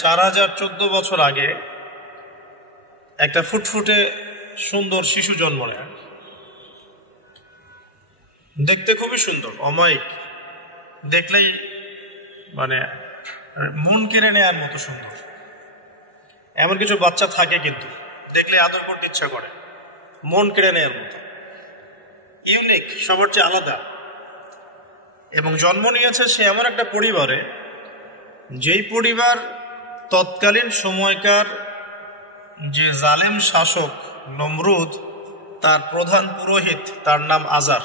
4014 বছর আগে একটা ফুটফুটে সুন্দর শিশু জন্ম নেয়। দেখতে খুবই সুন্দর, অমায়িক, দেখলেই মানে মন কেড়ে নেয়ার মতো সুন্দর। এমন কিছু বাচ্চা থাকে কিন্তু দেখলে আদর করতে ইচ্ছা করে, মন কেড়ে নেয়ার মতো, ইউনিক, সবার চেয়ে আলাদা। এবং জন্ম নিয়েছে সে এমন একটা পরিবারে, যেই পরিবার তৎকালীন সময়কার যে জালেম শাসক নমরুদ, তার প্রধান পুরোহিত, তার নাম আজার।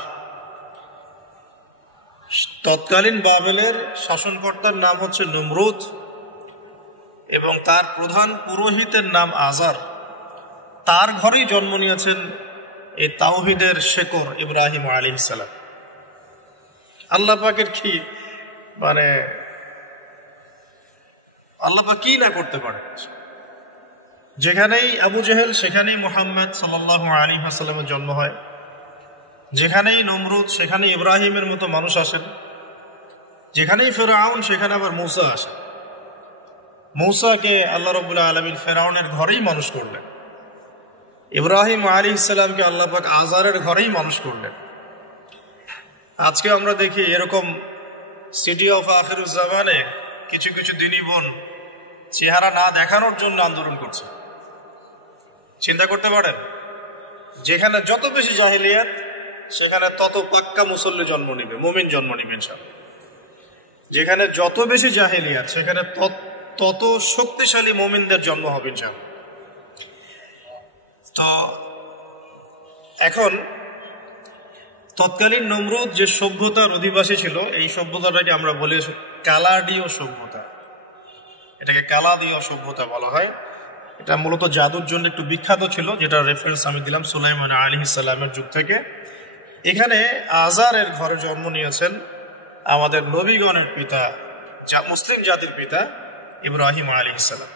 তৎকালীন বাবেলের শাসনকর্তার নাম হচ্ছে নমরুদ এবং তার প্রধান পুরোহিতের নাম আজার। তার ঘরেই জন্ম নিয়েছেন এই তাওহীদের শেকড় ইব্রাহিম আলাইহিস সালাম। আল্লাহ পাকের কি মানে আল্লাহ পাক কি না করতে পারে। যেখানেই আবু জেহেল সেখানেই মুহাম্মদ সাল্লাল্লাহু আলাইহি ওয়াসাল্লামের জন্ম হয়, যেখানেই নমরুদ সেখানেই ইব্রাহিমের মতো মানুষ আসেন, যেখানেই ফেরাউন সেখানে আবার মূসা আসে। মূসাকে আল্লাহ রাব্বুল আলামিন ফেরাউনের ঘরেই মানুষ করলেন, ইব্রাহিম আলাইহিস সালামকে আল্লাহ পাক আজারের ঘরেই মানুষ করলেন। আজকে আমরা দেখি এরকম সিটি অফ আখিরুজ্জামানে কিছু কিছু দিনী বোন চেহারা না দেখানোর জন্য আন্দোলন করছে। চিন্তা করতে পারেন, যেখানে যত বেশি জাহেলিয়াত সেখানে তত পাক্কা মুসল্লি জন্ম নিবে, মুমিন জন্ম নিবে ইনশাআল্লাহ। যেখানে যত বেশি জাহেলিয়াত সেখানে তত শক্তিশালী মুমিনদের জন্ম হবে ইনশাআল্লাহ। তো এখন তৎকালীন নমরুদ যে সভ্যতার অধিবাসী ছিল, এই সভ্যতাটাকে আমরা বলি কালাদীয় সভ্যতা। এটাকে কালাদীয় সভ্যতা বলা হয়। এটা মূলত জাদুর জন্য একটু বিখ্যাত ছিল, যেটা রেফারেন্স আমি দিলাম সুলাইমান আলাইহিস সালামের যুগ থেকে। এখানে আজারের ঘরে জন্ম নিয়েছেন আমাদের নবীগণের পিতা, মুসলিম জাতির পিতা ইব্রাহিম আলাইহিস সালাম।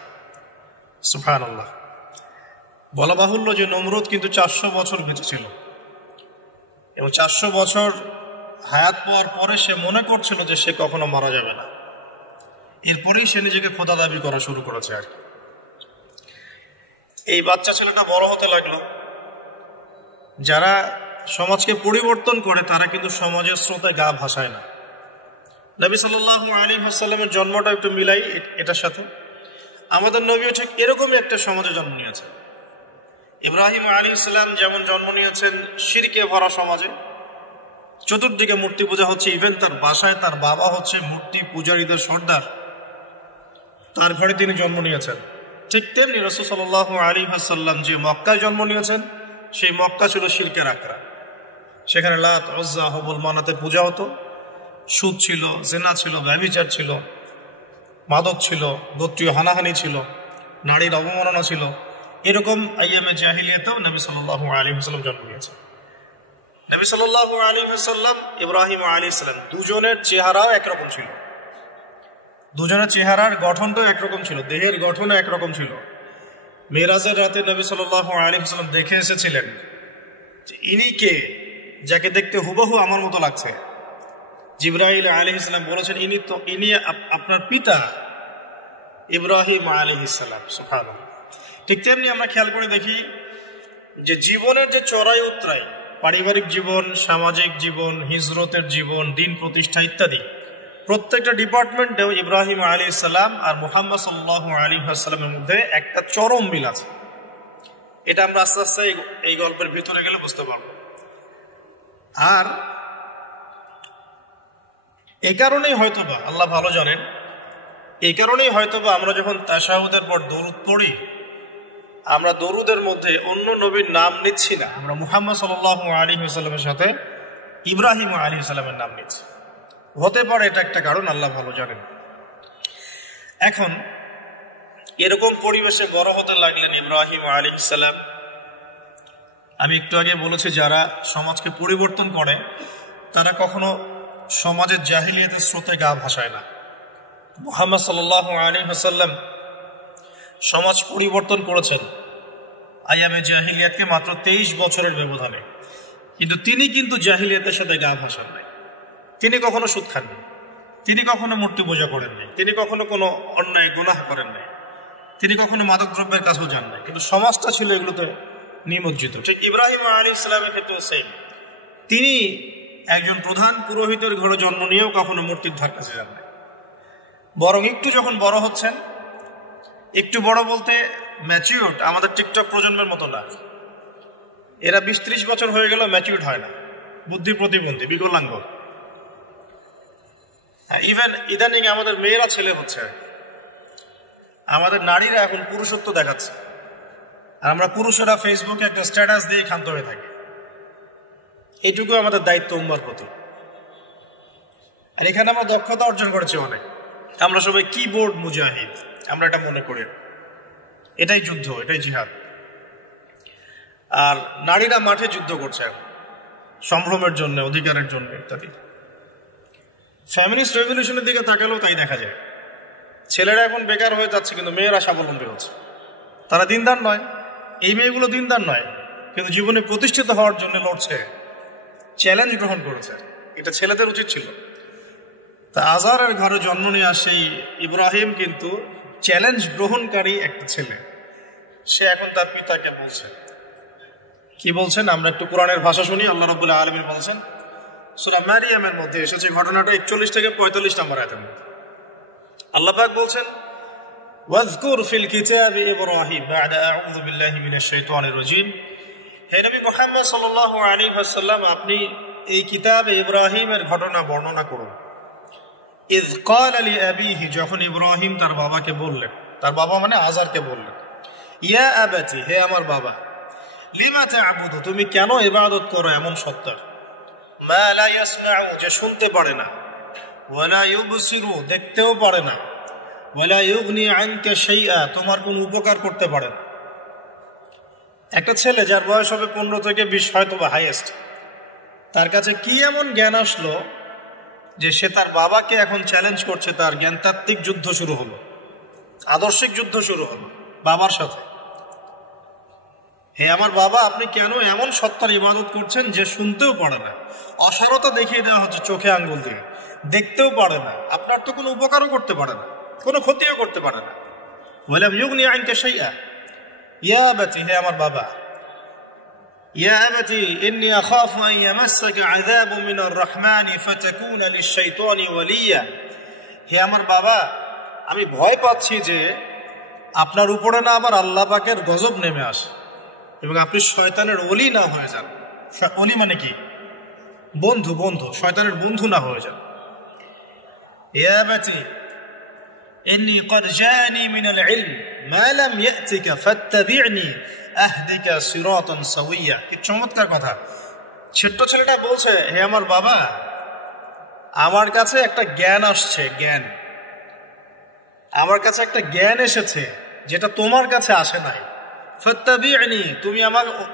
সুবহানাল্লাহ। বলা বাহুল্য যে নমরুদ কিন্তু 400 বছর বেঁচে ছিল এবং 400 বছর হায়াত পাওয়ার পরে সে মনে করছিল যে সে কখনো মারা যাবে না। এরপরেই সে নিজেকে খোদা দাবি করা শুরু করেছে আর কি। এই বাচ্চা ছেলেটা বড় হতে লাগলো। যারা সমাজকে পরিবর্তন করে তারা কিন্তু সমাজের স্রোতে গা ভাসায় না। নবী সাল্লাল্লাহু আলাইহি ওয়াসাল্লামের জন্মটা একটু মিলাই এটার সাথে। আমাদের নবীও ঠিক এরকমই একটা সমাজে জন্ম নিয়েছেন। ইব্রাহিম আলাইহিস সালাম যেমন জন্ম নিয়েছেন শিরকে ভরা সমাজে, চতুর্দিকে মূর্তি পূজা হচ্ছে, ইভেন তার বাসায় তার বাবা হচ্ছে মূর্তি পূজারীদের সর্দার, তার ঘরে তিনি জন্ম নিয়েছেন। ঠিক তেমনি রাসূল সাল্লাল্লাহু আলাইহি ওয়াসাল্লাম যে মক্কায় জন্ম নিয়েছেন, সেই মক্কা ছিল শিরকের আখড়া। সেখানে লাত, উজ্জা, হুবল, মানাতের পূজা হতো, সুদ ছিল, জিনা ছিল, ব্যভিচার ছিল, মাদক ছিল, গোত্রীয় হানাহানি ছিল, নারীর অবমাননা ছিল। এরকম আইয়ামে জাহিলিয়াতেও নবী সাল্লাল্লাহু আলাইহি ওয়াসাল্লাম জন্ম নিয়েছেন। নবী সাল্লাল্লাহু আলাইহি ওয়াসাল্লাম ইব্রাহিম আলাইহিস সালাম দুজনের চেহারাও একরকম ছিল, দুজনের চেহারার গঠনটাও একরকম ছিল, দেহের গঠনও একরকম ছিল। মেরাজের রাতে নবী সাল্লাল্লাহু আলাইহি ওয়াসাল্লাম দেখে এসেছিলেন যে ইনি কে, যাকে দেখতে হুবহু আমার মতো লাগছে। জিবরাইল আলাইহিস সালাম বলেছেন ইনি আপনার পিতা ইব্রাহিম আলাইহিস সালাম। সুবহানাল্লাহ। ঠিক তেমনি আমরা খেয়াল করে দেখি যে জীবনের যে চড়াই উতরাই, পারিবারিক জীবন, সামাজিক জীবন, হিজরতের জীবন, দিন প্রতিষ্ঠা ইত্যাদি, প্রত্যেকটা ডিপার্টমেন্টেও ইব্রাহিম আলাইহিস সালাম আর মুহাম্মদ সাল্লাল্লাহু আলাইহি ওয়াসাল্লামের মধ্যে একটা চরম মিল আছে। এটা আমরা আস্তে আস্তে এই গল্পের ভিতরে গেলে বুঝতে পারব। আর এই কারণেই হয়তোবা আল্লাহ ভালো জানেন, এই কারণেই হয়তোবা আমরা যখন তাশাহুদের পর দরুদ পড়ি, আমরা দরুদের মধ্যে অন্য নবীর নাম নিচ্ছি না, আমরা মুহাম্মদ সাল্লাল্লাহু আলাইহি ওয়াসাল্লামের সাথে ইব্রাহিম আলাইহিস সালামের নাম নিচ্ছি। হতে পারে এটা একটা কারণ, আল্লাহ ভালো জানেন। এখন এরকম পরিবেশে বড় হতে লাগলেন ইব্রাহিম আলাইহিস সালাম। আমি একটু আগে বলেছি যারা সমাজকে পরিবর্তন করে তারা কখনো সমাজের জাহিলিয়াতের স্রোতে গা ভাসায় না। মুহাম্মদ সাল্লাল্লাহু আলাইহি ওয়াসাল্লাম সমাজ পরিবর্তন করেছেন আইয়ামে জাহিলিয়াতকে মাত্র 23 বছরের ব্যবধানে, কিন্তু তিনি কিন্তু জাহিলিয়াতের সাথে গা ভাসান নাই। তিনি কখনো সুদ খাননি, তিনি কখনো মূর্তি পূজা করেন নাই, তিনি কখনো কোনো অন্যায় গুনাহ করেন নাই, তিনি কখনো মাদক দ্রব্যের কাছেও যান নাই, কিন্তু সমাজটা ছিল এগুলোতে নিমজ্জিত। ঠিক ইব্রাহিম আলাইহিস সালামের ক্ষেত্রেও সেম, তিনি একজন প্রধান পুরোহিতের ঘরে জন্ম নিয়েও কখনো মূর্তির ধার কাছে যান নাই। বরং একটু যখন বড় হচ্ছেন, একটু বড় বলতে ম্যাচিউরড, আমাদের টিকটক প্রজন্মের মতো না, এরা 20-30 বছর হয়ে গেল ম্যাচিউরড হয় না, বুদ্ধি প্রতিবন্ধী, বিকলাঙ্গ। ইভেন ইদানিং আমাদের মেয়েরা ছেলে হচ্ছে, আমাদের নারীরা এখন পুরুষত্ব দেখাচ্ছে, আর আমরা পুরুষেরা ফেসবুকে একটা স্ট্যাটাস দিয়ে ক্ষান্ত হয়ে থাকি। এইটুকু আমাদের দায়িত্ব উম্মার প্রতি। আর এখানে আমরা দক্ষতা অর্জন করেছি অনেক, আমরা সবাই কিবোর্ড মুজাহিদ, আমরা এটা মনে করি। এটাই যুদ্ধ, এটাই জিহাদ। আর নারীরা মাঠে যুদ্ধ করছে এখন, সম্ভ্রমের জন্য, অধিকারের জন্য ইত্যাদি। ফ্যামিলিস্ট রেভলিউশনের দিকে তাকালেও তাই দেখা যায়। ছেলেরা এখন বেকার হয়ে যাচ্ছে, কিন্তু মেয়েরা স্বাবলম্বী হচ্ছে। তারা দিনদার নয়, এই মেয়েগুলো দিনদার নয়, কিন্তু জীবনে প্রতিষ্ঠিত হওয়ার জন্য লড়ছে, চ্যালেঞ্জ গ্রহণ করেছে। এটা ছেলেদের উচিত ছিল। তা আজারের ঘরে জন্ম নিয়ে আসে ইব্রাহিম কিন্তু চ্যালেঞ্জ গ্রহণকারী একটা ছেলে। সে এখন তার পিতাকে বলছে, কি বলছেন? আমরা একটু কোরআনের ভাষা শুনি। আল্লাহ রাব্বুল আলামিন বলছেন, সূরা মারিয়ামের মধ্যে এসেছে ঘটনাটা 41 থেকে 45 নম্বর আয়াতের মধ্যে। আল্লাহ পাক বলছেন, ওয়াজকুর ফিল কিতাবি ইব্রাহিম বা'দা আউযু বিল্লাহি মিনাশ শাইতানির রাজীম। হে নবী মুহাম্মদ সাল্লাল্লাহু আলাইহি ওয়াসাল্লাম, আপনি এই কিতাবে ইব্রাহিমের ঘটনা বর্ণনা করুন। ইয ক্বালা লিআবিহি, যখন ইব্রাহিম তার বাবাকে বললেন, তার বাবা মানে আজারকে বললেন, ইয়া আবাতি, হে আমার বাবা, লিমা তা'বুদু, তুমি কেন ইবাদত করো এমন সত্তার, মা লা ইয়াসমাউ, যে শুনতে পারে না, ওয়ালা ইউবসিরু, দেখতেও পারে না, ওয়ালা ইউগনি আনকা শাইআ, তোমার কোনো উপকার করতে পারে না। একটা ছেলে যার বয়স হবে 15 থেকে 20, হয়তো বা হাইয়েস্ট, তার কাছে কি এমন জ্ঞান আসলো যে সে তার বাবাকে এখন চ্যালেঞ্জ করছে? তার জ্ঞানতাত্ত্বিক যুদ্ধ শুরু হলো, আদর্শিক যুদ্ধ শুরু হলো বাবার সাথে। হে আমার বাবা, আপনি কেন এমন সত্তার ইবাদত করছেন যে শুনতেও পারে না? অসারতা দেখিয়ে দেওয়া হচ্ছে চোখে আঙ্গুল দিয়ে, দেখতেও পারে না, আপনার তো কোনো উপকারও করতে পারে না, কোনো ক্ষতিও করতে পারে না। ওয়ালাম ইউগনি আনকা শাইআ, ইয়া আবাতি, হে আমার বাবা, ইয়া আবাতি ইন্নী আখাফু আন ইয়ামাসসাকা আযাবুম মিনার রাহমানি ফাতাকুনা লিশ-শাইতানি ওয়ালিয়া, হে আমার বাবা, আমি ভয় পাচ্ছি যে আপনার উপরে না আবার আল্লাহ পাকের গজব নেমে আসে এবং আপনি শয়তানের ওলি না হয়ে যান। ওলি মানে কি? বন্ধু, বন্ধু, শয়তানের বন্ধু না হয়ে যান। ইয়া আবাতি ইন্নী ক্বাদ জাআনি মিনাল ইলম মা লাম ইয়াতিকা ফাত্তাবি'নি আহদিকা সিরাতান সাওয়িয়া। কি চমৎকার কথা! ছোট্ট ছেলেটা বলছে, হে আমার বাবা, আমার কাছে একটা জ্ঞান আসছে, জ্ঞান, আমার কাছে একটা জ্ঞান এসেছে যেটা তোমার কাছে আসে নাই। ফাত্তাবি'নি,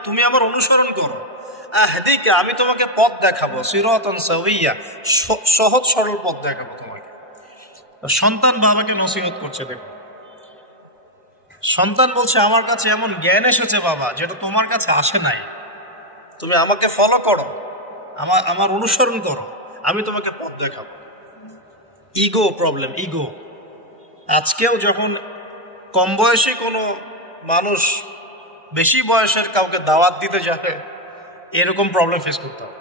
তুমি আমার অনুসরণ করো। আহদিকা, আমি তোমাকে পথ দেখাবো। সিরাতান সাওয়িয়া, সহজ সরল পথ দেখাবো তোমাকে। সন্তান বাবাকে নসিহত করছে। দেখো, সন্তান বলছে, আমার কাছে এমন জ্ঞান এসেছে বাবা যেটা তোমার কাছে আসে নাই, তুমি আমাকে ফলো করো, আমার অনুসরণ করো, আমি তোমাকে পথ দেখাবো। Ego problem, ego. আজকেও যখন কম বয়সী কোনো মানুষ বেশি বয়সের কাউকে দাওয়াত দিতে যাবে, এরকম প্রবলেম ফেস করতে হবে।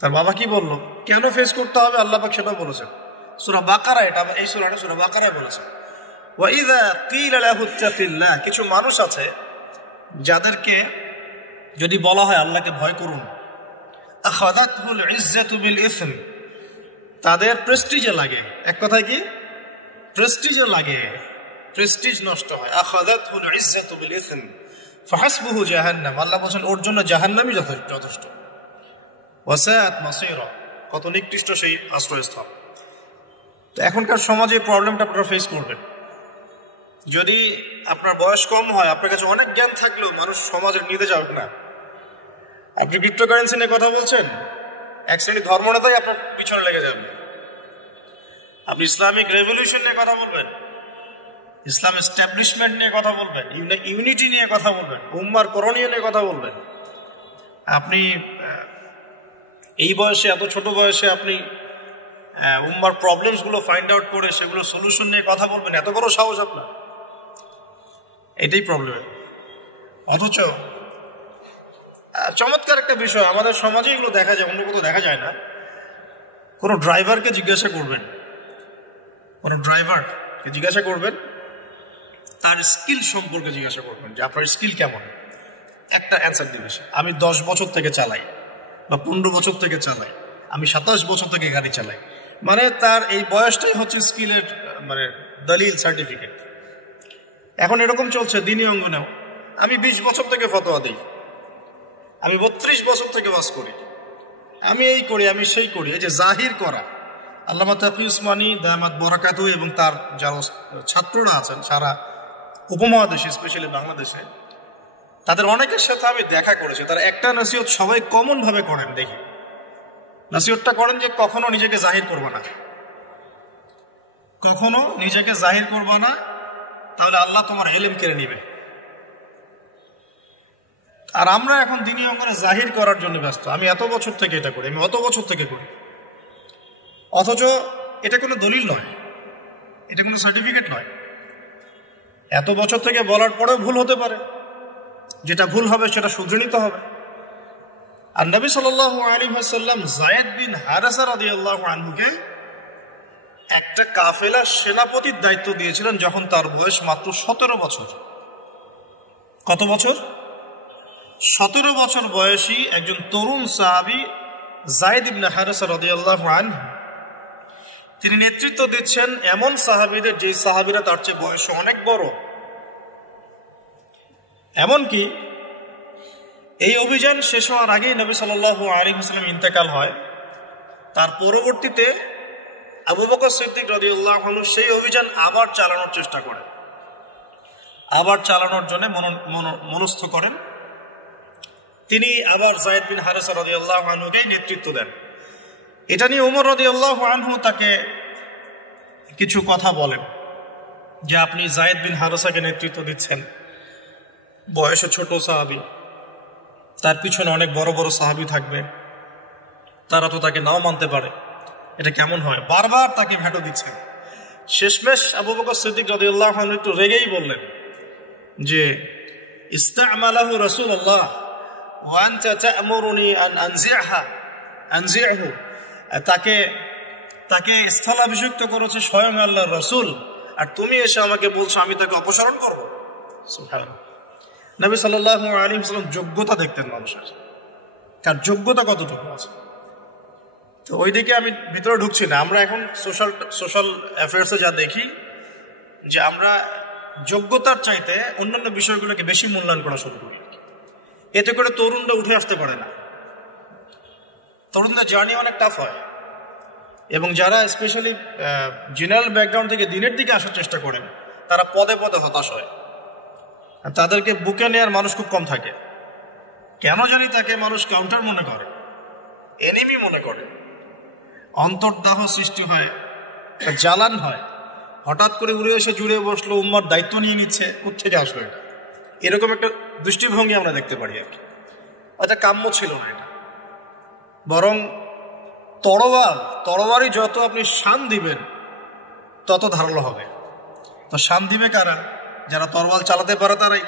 তার বাবা কি বললো, কেন ফেস করতে হবে? আল্লাহ পাক সেটা বলেছেন সূরা বাকারা, এটা এই সূরাটা সূরা বাকারায় বলেছেন, ওয়াইযা কিলা লাহু ইত্তাকিল্লাহ, কিছু মানুষ আছে যাদেরকে যদি বলা হয় আল্লাহকে ভয় করুন, আখাযাতহুল ইজ্জাতু বিল ইসম, তাদের প্রেস্টিজে লাগে। এক কথায় কি? প্রেস্টিজে লাগে, প্রেস্টিজ নষ্ট হয়। আখাযাতহুল ইজ্জাতু বিল ইসম ফাহাসবুহু জাহান্নাম, আল্লাহ বলেন ওর জন্য জাহান্নামই যথেষ্ট। ওয়াসাআত মাসীরা, কত নিকৃষ্ট সেই আশ্রয়স্থল। তো এখনকার সমাজে এই প্রবলেমটা আপনারা ফেস করবেন। যদি আপনার বয়স কম হয়, আপনার কাছে অনেক জ্ঞান থাকলেও মানুষ সমাজের নিতে যাবে না। আপনি ক্রিপ্টোকারেন্সি নিয়ে কথা বলছেন, এক শ্রেণীর ধর্মনেতাই আপনার পিছনে লেগে যাবে। আপনি ইসলামিক রেভলিউশন নিয়ে কথা বলবেন, ইসলাম এস্টাবলিশমেন্ট নিয়ে কথা বলবেন, ইউনিটি নিয়ে কথা বলবেন, উম্মার করণীয় নিয়ে কথা বলবেন। আপনি এই বয়সে, এত ছোট বয়সে আপনি উম্মার প্রবলেমসগুলো ফাইন্ড আউট করে সেগুলো সলিউশন নিয়ে কথা বলবেন, এত বড় সাহস আপনার? এটাই প্রবলেম। অথচ চমৎকার একটা বিষয়, আমাদের সমাজে এগুলো দেখা যায়, অন্য কোথাও দেখা যায় না। কোনো ড্রাইভারকে জিজ্ঞাসা করবেন, কোনো ড্রাইভারকে জিজ্ঞাসা করবেন, তার স্কিল সম্পর্কে জিজ্ঞাসা করবেন যে আপনার স্কিল কেমন। একটা অ্যান্সার দিবে সে, আমি 10 বছর থেকে চালাই, বা 15 বছর থেকে চালাই, আমি 27 বছর থেকে গাড়ি চালাই। মানে তার এই বয়সটাই হচ্ছে স্কিলের মানে দলিল, সার্টিফিকেট। এখন এরকম চলছে দিনী অঙ্গনেও। আমি 20 বছর থেকে ফতোয়া দিই, আমি 32 বছর থেকে ওয়াজ করি, আমি এই করি, আমি সেই করি। এই যে জাহির করা, আল্লামা তাকি উসমানী দামাত বরাকাতু এবং তার যারা ছাত্ররা আছেন সারা উপমহাদেশে, স্পেশালি বাংলাদেশে, তাদের অনেকের সাথে আমি দেখা করেছি। তারা একটা নসিহত সবাই কমন ভাবে করেন, দেখি নসিহতটা করেন যে কখনো নিজেকে জাহির করবে না, কখনো নিজেকে জাহির করবে না, তাহলে আল্লাহ তোমার ইলম কেড়ে নিবে। আর আমরা এখন দিনী অঙ্গনে জাহির করার জন্য ব্যস্ত। আমি এত বছর থেকে এটা করি, আমি অত বছর থেকে করি, অথচ এটা কোনো দলিল নয়, এটা কোনো সার্টিফিকেট নয়। এত বছর থেকে বলার পরেও ভুল হতে পারে, যেটা ভুল হবে সেটা শুধরে নিতে হবে। আর নবী সাল্লাল্লাহু আলাইহি ওয়াসাল্লাম যায়েদ বিন হারেসা রাদিয়াল্লাহু আনহুকে একটা কাফেলার সেনাপতির দায়িত্ব দিয়েছিলেন যখন তার বয়স মাত্র 17 বছর। কত বছর? 17 বছর বয়সী একজন তরুণ সাহাবী যায়েদ ইবনে হারেসা রাদিয়াল্লাহু আনহু, তিনি নেতৃত্ব দিচ্ছেন এমন সাহাবীদের যে সাহাবীরা তার চেয়ে বয়সে অনেক বড়। এমনকি এই অভিযান শেষ হওয়ার আগেই নবী সাল্লাল্লাহু আলাইহি ওয়াসাল্লাম ইন্তেকাল হয়। তার পরবর্তীতে আবু বকর সিদ্দিক রাদিয়াল্লাহু আনহু সেই অভিযান আবার চালানোর চেষ্টা করেন, আবার চালানোর জন্য মনস্থ করেন। তিনি আবার যায়েদ বিন হারেসা রাদিয়াল্লাহু আনহুকে নেতৃত্ব দেন। এটা নিয়ে ওমর রাদিয়াল্লাহু আনহু তাকে কিছু কথা বলেন যে আপনি যায়েদ বিন হারেসাকে নেতৃত্ব দিচ্ছেন, বয়সে ছোট সাহাবী, তার পিছনে অনেক বড় বড় সাহাবী থাকবে, তারা তো তাকে নাও মানতে পারে, এটা কেমন হয়? বারবার তাকে ভেটো দিচ্ছেন। শেষমেশ আবু বকর সিদ্দিক রাদিয়াল্লাহু আনহু একটু রেগেই বললেন যে ইস্তা'মালাহু রাসূলুল্লাহ ওয়া আনতা তা'মুরুনি আন আনজি'হু, তাকে স্থলাভিষিক্ত করেছে স্বয়ং আল্লাহর রাসূল, আর তুমি এসে আমাকে বলছো আমি তাকে অপসারণ করব। সুবহানাল্লাহ। নবী সাল্লাল্লাহু আলাইহি ওয়াসাল্লাম যোগ্যতা দেখতেন মানুষের, তার যোগ্যতা কতটুকু আছে। তো ওইদিকে আমি ভিতরে ঢুকছি না। আমরা এখন সোশ্যাল অ্যাফেয়ার্সে যা দেখি যে আমরা যোগ্যতার চাইতে অন্যান্য বিষয়গুলোকে বেশি মূল্যায়ন করা শুরু করি। এতে করে তরুণরা উঠে আসতে পারে না, তরুণদের জার্নি অনেক টাফ হয়। এবং যারা স্পেশালি জেনারেল ব্যাকগ্রাউন্ড থেকে দিনের দিকে আসার চেষ্টা করেন, তারা পদে পদে হতাশ হয়। তাদেরকে বুকে নেওয়ার মানুষ খুব কম থাকে। কেন জানি তাকে মানুষ কাউন্টার মনে করে, এনিমি মনে করে, অন্তর্দাহ সৃষ্টি হয়, জ্বালান হয়। হঠাৎ করে উড়ে এসে জুড়ে বসলো, উম্মার দায়িত্ব নিয়ে নিচ্ছে, কোত্থেকে আসলো এটা? এরকম একটা দৃষ্টিভঙ্গি আমরা দেখতে পারি আর কি। এটা কাম্য ছিল না এটা। বরং তরবারি যত আপনি শান দিবেন তত ধারালো হবে। তো শান দিবে কারা? যারা তরবাল চালাতে পারে তারাই।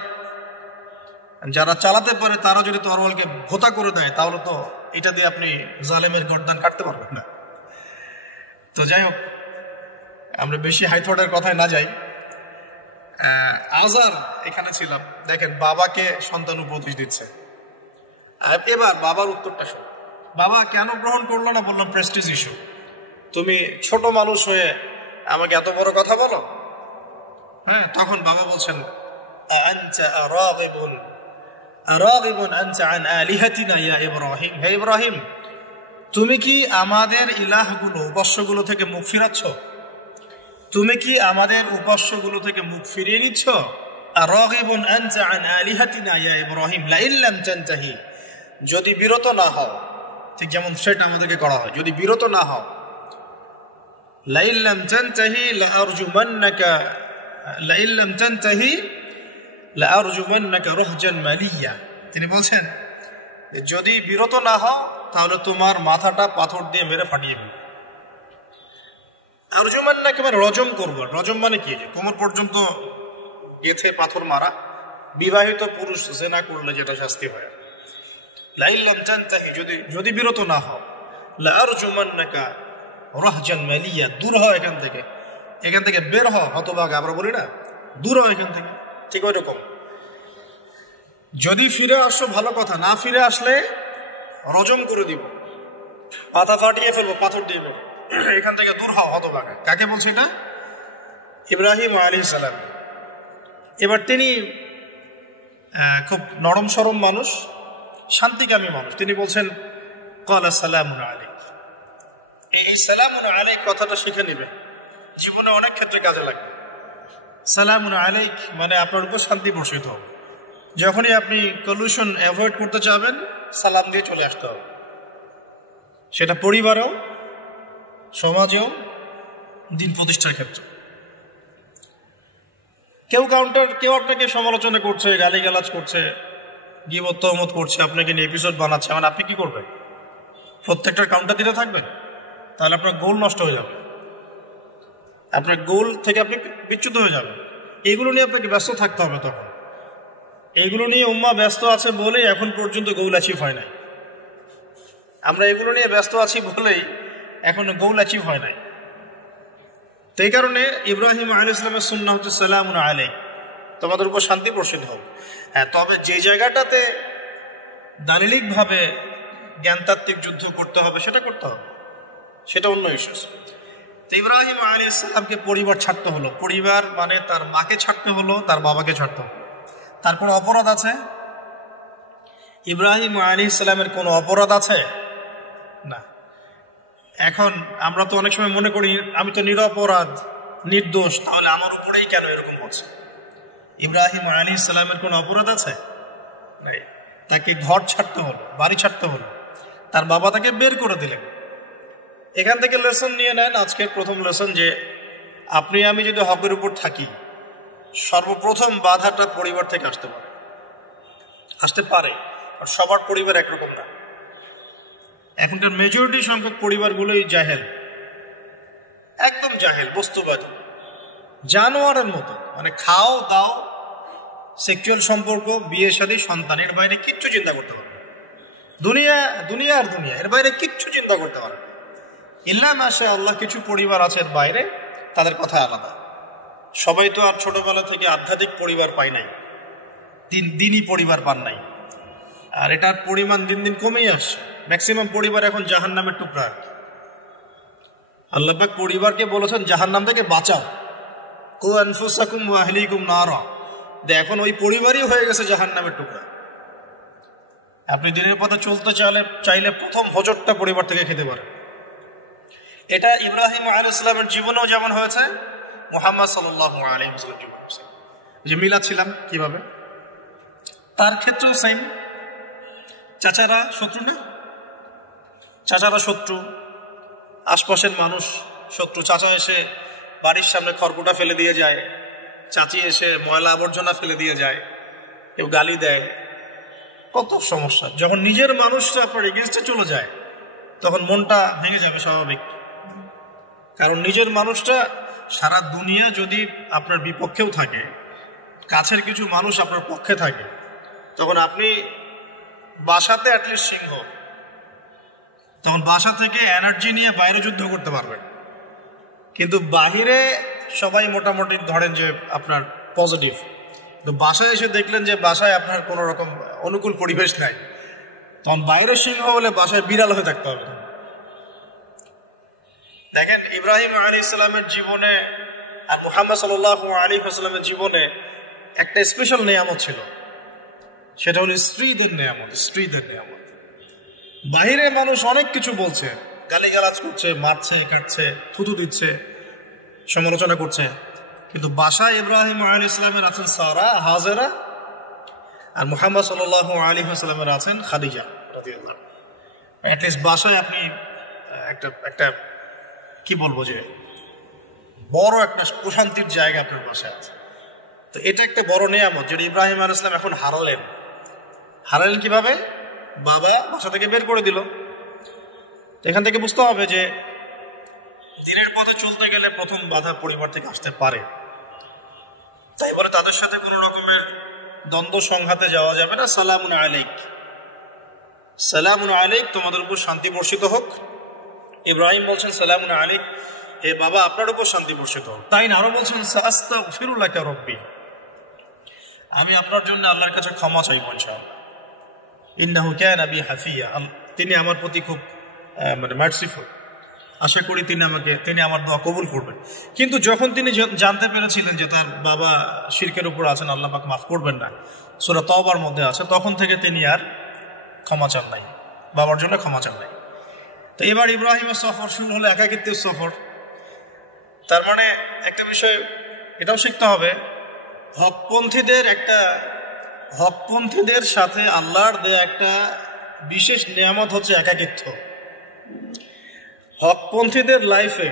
যারা চালাতে পারে তারা যদি তরবালকে ভোতা করে দেয় তাহলে তো এটা দিয়ে আপনি জালেমের গর্দান কাটতে পারবেন না। তো যাই হোক, আমরা বেশি হাইথটের কথায় না যাই। আজার এখানে ছিলাম, দেখেন বাবাকে সন্তান উপদেশ দিচ্ছে। এবার বাবার উত্তরটা শোন। বাবা কেন গ্রহণ করলো না? বললাম প্রেস্টিজ ইস্যু। তুমি ছোট মানুষ হয়ে আমাকে এত বড় কথা বলো? হ্যাঁ, তখন বাবা বলছেন হে ইব্রাহিম, তুমি কি আমাদের ইলাহগুলো, উপাস্যগুলো থেকে মুখ ফিরাচ্ছ? তুমি কি আমাদের উপাস্যগুলো থেকে মুখ ফিরিয়ে নিচ্ছ? আরাগিবুন আনতা আন আলিহাতিনা ইয়া ইব্রাহিম লাইন লাম তানতাহি, যদি বিরত না হও, ঠিক যেমন সেটা আমাদেরকে করা হয়, যদি বিরত না হও, লাইন লাম তানতাহি লাআরজুমান্নাকা লাইন লাম তানতাহি লাআরজুমান্নাকা রহজান মালিয়া। তিনি বলছেন যদি বিরত না হও তাহলে তোমার মাথাটা পাথর দিয়ে মেরে ফাটিয়ে ফেলবে। আরজুমান্নাকা মানে রজম করব। রজম মানে কি? যে কোমর পর্যন্ত গেথে পাথর মারা, বিবাহিত পুরুষ জেনা করলে যেটা শাস্তি হয়। লাইল্লাম তানতাহি, যদি বিরত না হও, লা আরজুমান্নাকা রাহজান মালিয়া, দূর হও এখান থেকে বের হও হতভাগা, আমরা বলি না দূর হও এখান থেকে, ঠিক ওই রকম। যদি ফিরে আসো ভালো কথা, না ফিরে আসলে রজম করে দিব, মাথা ফাটিয়ে ফেলবো পাথর দিয়ে, এখান থেকে দূর হও হতভাগা। কাকে বলছে এটা? ইব্রাহিম আলাইহিস সালাম। এবার তিনি খুব নরম সরম মানুষ, শান্তিকামী মানুষ, তিনি বলছেন ক্বালা সালামুন আলাইক। এই সালামুন আলাইক কথাটা শিখে নিবে, জীবনে অনেক ক্ষেত্রে কাজে লাগবে। সালামুন আলাইক মানে আপনার উপর শান্তি বর্ষিত হবে। যখনই আপনি কলিউশন অ্যাভয়েড করতে চাবেন, সালাম দিয়ে চলে আসতে হবে। সেটা পরিবারেও, সমাজেও, দিন প্রতিষ্ঠার ক্ষেত্রে। কেউ আপনাকে সমালোচনা করছে, গালিগালাজ করছে, গীবত তহমত করছে, আপনাকে নিয়ে এপিসোড বানাচ্ছে, মানে আপনি কি করবেন? প্রত্যেকটার কাউন্টার দিতে থাকবেন? তাহলে আপনার গোল নষ্ট হয়ে যাবে, আপনার গোল থেকে আপনি বিচ্যুত হয়ে যাবেন। এগুলো নিয়ে আপনাকে ব্যস্ত থাকতে হবে। তখন এগুলো নিয়ে উম্মাহ ব্যস্ত আছে বলেই এখন পর্যন্ত গোল অ্যাচিভ হয় নাই। আমরা এগুলো নিয়ে ব্যস্ত আছি বলেই এখনো গোল অ্যাচিভ হয় নাই। তো এই কারণে ইব্রাহিম আলাইহিস সালামের সুন্নাহ হচ্ছে সালামুন আলাইক, তোমাদের উপর শান্তি বর্ষিত হবে। হ্যাঁ, তবে যে জায়গাটাতে দালিলিকভাবে জ্ঞানতাত্ত্বিক যুদ্ধ করতে হবে সেটা করতে হবে, সেটা অন্য ইস্যু। তো ইব্রাহিম আলাইহিস সালামকে পরিবার ছাড়তে হলো। পরিবার মানে তার মাকে ছাড়তে হলো, তার বাবাকে ছাড়তে হলো। তার কোনো অপরাধ আছে? ইব্রাহিম আলাইহিস সালামের কোনো অপরাধ আছে? না। এখন আমরা তো অনেক সময় মনে করি আমি তো নিরপরাধ, নির্দোষ, তাহলে আমার উপরেই কেন এরকম হচ্ছে? ইব্রাহিম আলাইহিস সালামের কোনো অপরাধ আছে? নাই। তাকে ঘর ছাড়তে হলো, বাড়ি ছাড়তে হলো, তার বাবা তাকে বের করে দিলেন। এখান থেকে লেসন নিয়ে নেন, আজকের প্রথম লেসন, যে আপনি আমি যদি হকের উপর থাকি, সর্বপ্রথম বাধাটা পরিবার থেকে আসতে পারে। আর সবার পরিবার একরকম না। এখনকার মেজরিটি সংখ্যক পরিবারগুলোই জাহেল, একদম জাহেল, বস্তুবাদী, জানোয়ারের মতো। মানে খাও দাও, সেক্সুয়াল সম্পর্ক, বিয়ে শাদী, সন্তানের বাইরে কিচ্ছু চিন্তা করতে পারে না। দুনিয়া আর দুনিয়া, এর বাইরে কিচ্ছু চিন্তা করতে পারে না। ইল্লা মাশা আল্লাহ, কিছু পরিবার আছে এর বাইরে, তাদের কথা আলাদা। সবাই তো আর ছোটবেলা থেকে আধ্যাত্মিক পরিবার পায় নাই, দিনই পরিবার পান নাই। আর এটার পরিমাণ দিন দিন কমেই আসছে। ম্যাক্সিমাম পরিবার এখন জাহান্নামের টুকরা। আল্লাহ পাক পরিবারকে বলেছেন জাহান্নাম থেকে বাঁচাও, কু আনফুসাকুম ওয়া আহলিকুম নারা। এখন ওই পরিবারই হয়ে গেছে জাহান্নামের টুকরা। আপনি দিনের পথে চলতে চাইলে প্রথম হজরটা পরিবার থেকে খেতে পারেন। এটা ইব্রাহিম আলাইহিস সালামের জীবনেও যেমন হয়েছে, মুহাম্মদ সাল্লাল্লাহু আলাইহি ওয়াসাল্লাম জীবনে হয়েছে। যে মিলাচ্ছিলাম কিভাবে, তার ক্ষেত্রেও সেম। চাচারা শত্রু না? চাচারা শত্রু, আশপাশের মানুষ শত্রু। চাচা এসে বাড়ির সামনে খড়কুটা ফেলে দিয়ে যায়, চাচি এসে ময়লা আবর্জনা ফেলে দিয়ে যায়, কেউ গালি দেয়, কত সমস্যা। যখন নিজের মানুষরা আপনার এগেইনস্টে চলে যায়, তখন মনটা ভেঙে যাবে স্বাভাবিক। কারণ নিজের মানুষটা সারা দুনিয়া যদি আপনার বিপক্ষেও থাকে, কাছের কিছু মানুষ আপনার পক্ষে থাকে, তখন আপনি বাসাতে অ্যাটলিস্ট সিংহ, তখন বাসা থেকে এনার্জি নিয়ে বাইরে যুদ্ধ করতে পারবেন। কিন্তু বাহিরে সবাই মোটামুটি ধরেন যে আপনার পজিটিভ, তো বাসায় এসে দেখলেন যে বাসায় আপনার কোনো রকম অনুকূল পরিবেশ নাই, তখন বাইরে সিংহ হলে বাসায় বিড়াল হয়ে থাকতে হবে। দেখেন ইব্রাহিম আলাইহিস সালামের জীবনে আর মুহাম্মদ সাল্লাল্লাহু আলাইহি ওয়াসাল্লামের জীবনে একটা স্পেশাল নিয়ামত ছিল, সেটা হলো স্ত্রীদের নিয়ামত। বাহিরে মানুষ অনেক কিছু বলছে, গালিগালাজ করছে, মারছে, কাটছে, থুতু দিচ্ছে, সমালোচনা করছে, কিন্তু বাসায় ইব্রাহিম আলাইহিস সালামের আছেন সারা, হাজেরা, আর মুহাম্মদ সাল্লাল্লাহু আলাইহি ওয়াসাল্লামের আছেন খাদিজা রাদিয়াল্লাহু আনহা। অ্যাটলিস্ট বাসায় আপনি একটা কি বলবো, যে বড় একটা প্রশান্তির জায়গা আপনার বাসায় আছে। তো এটা একটা বড় নিয়ামত, যেটা ইব্রাহিম আলাইহিস সালাম এখন হারালেন কিভাবে? বাবা বাসা থেকে বের করে দিল। এখান থেকে বুঝতে হবে যে দিনের পথে চলতে গেলে প্রথম বাধা পরিবার থেকে আসতে পারে, তাই বলে তাদের সাথে কোনো রকমের দ্বন্দ্ব সংঘাতে যাওয়া যাবে না। সালামুন আলাইক, সালামুন আলাইক, তোমাদের উপর শান্তি বর্ষিত হোক। ইব্রাহিম বলছেন সালামুন আলাইক, হে বাবা আপনার উপর শান্তি বর্ষিত হোক। তাই না, আরো বলছেন সাস্তাগফিরু লাকা রাব্বি, আমি আপনার জন্য আল্লাহর কাছে ক্ষমা চাইব ইনশাআল্লাহ। ইন্নাহু কানা বি হাফিয়া, তিনি আমার প্রতি খুব মার্সিফুল, আশা করি তিনি আমার দোয়া কবুল করবেন। কিন্তু যখন তিনি জানতে পেরেছিলেন যে তার বাবা শিরকের উপর আছেন, আল্লাহ পাক মাফ করবেন না, সূরা তাওবার মধ্যে আছে, তখন থেকে তিনি আর ক্ষমা চান নাই, বাবার জন্য ক্ষমা চান নাই। তো এবার ইব্রাহিমের সফর শুরু হলো, একাকিত্বের সফর। তার মানে একটা বিষয় এটাও শিখতে হবে, হকপন্থীদের সাথে আল্লাহর দেয়া একটা বিশেষ নিয়ামত হচ্ছে একাকিত্ব। হকপন্থীদের লাইফে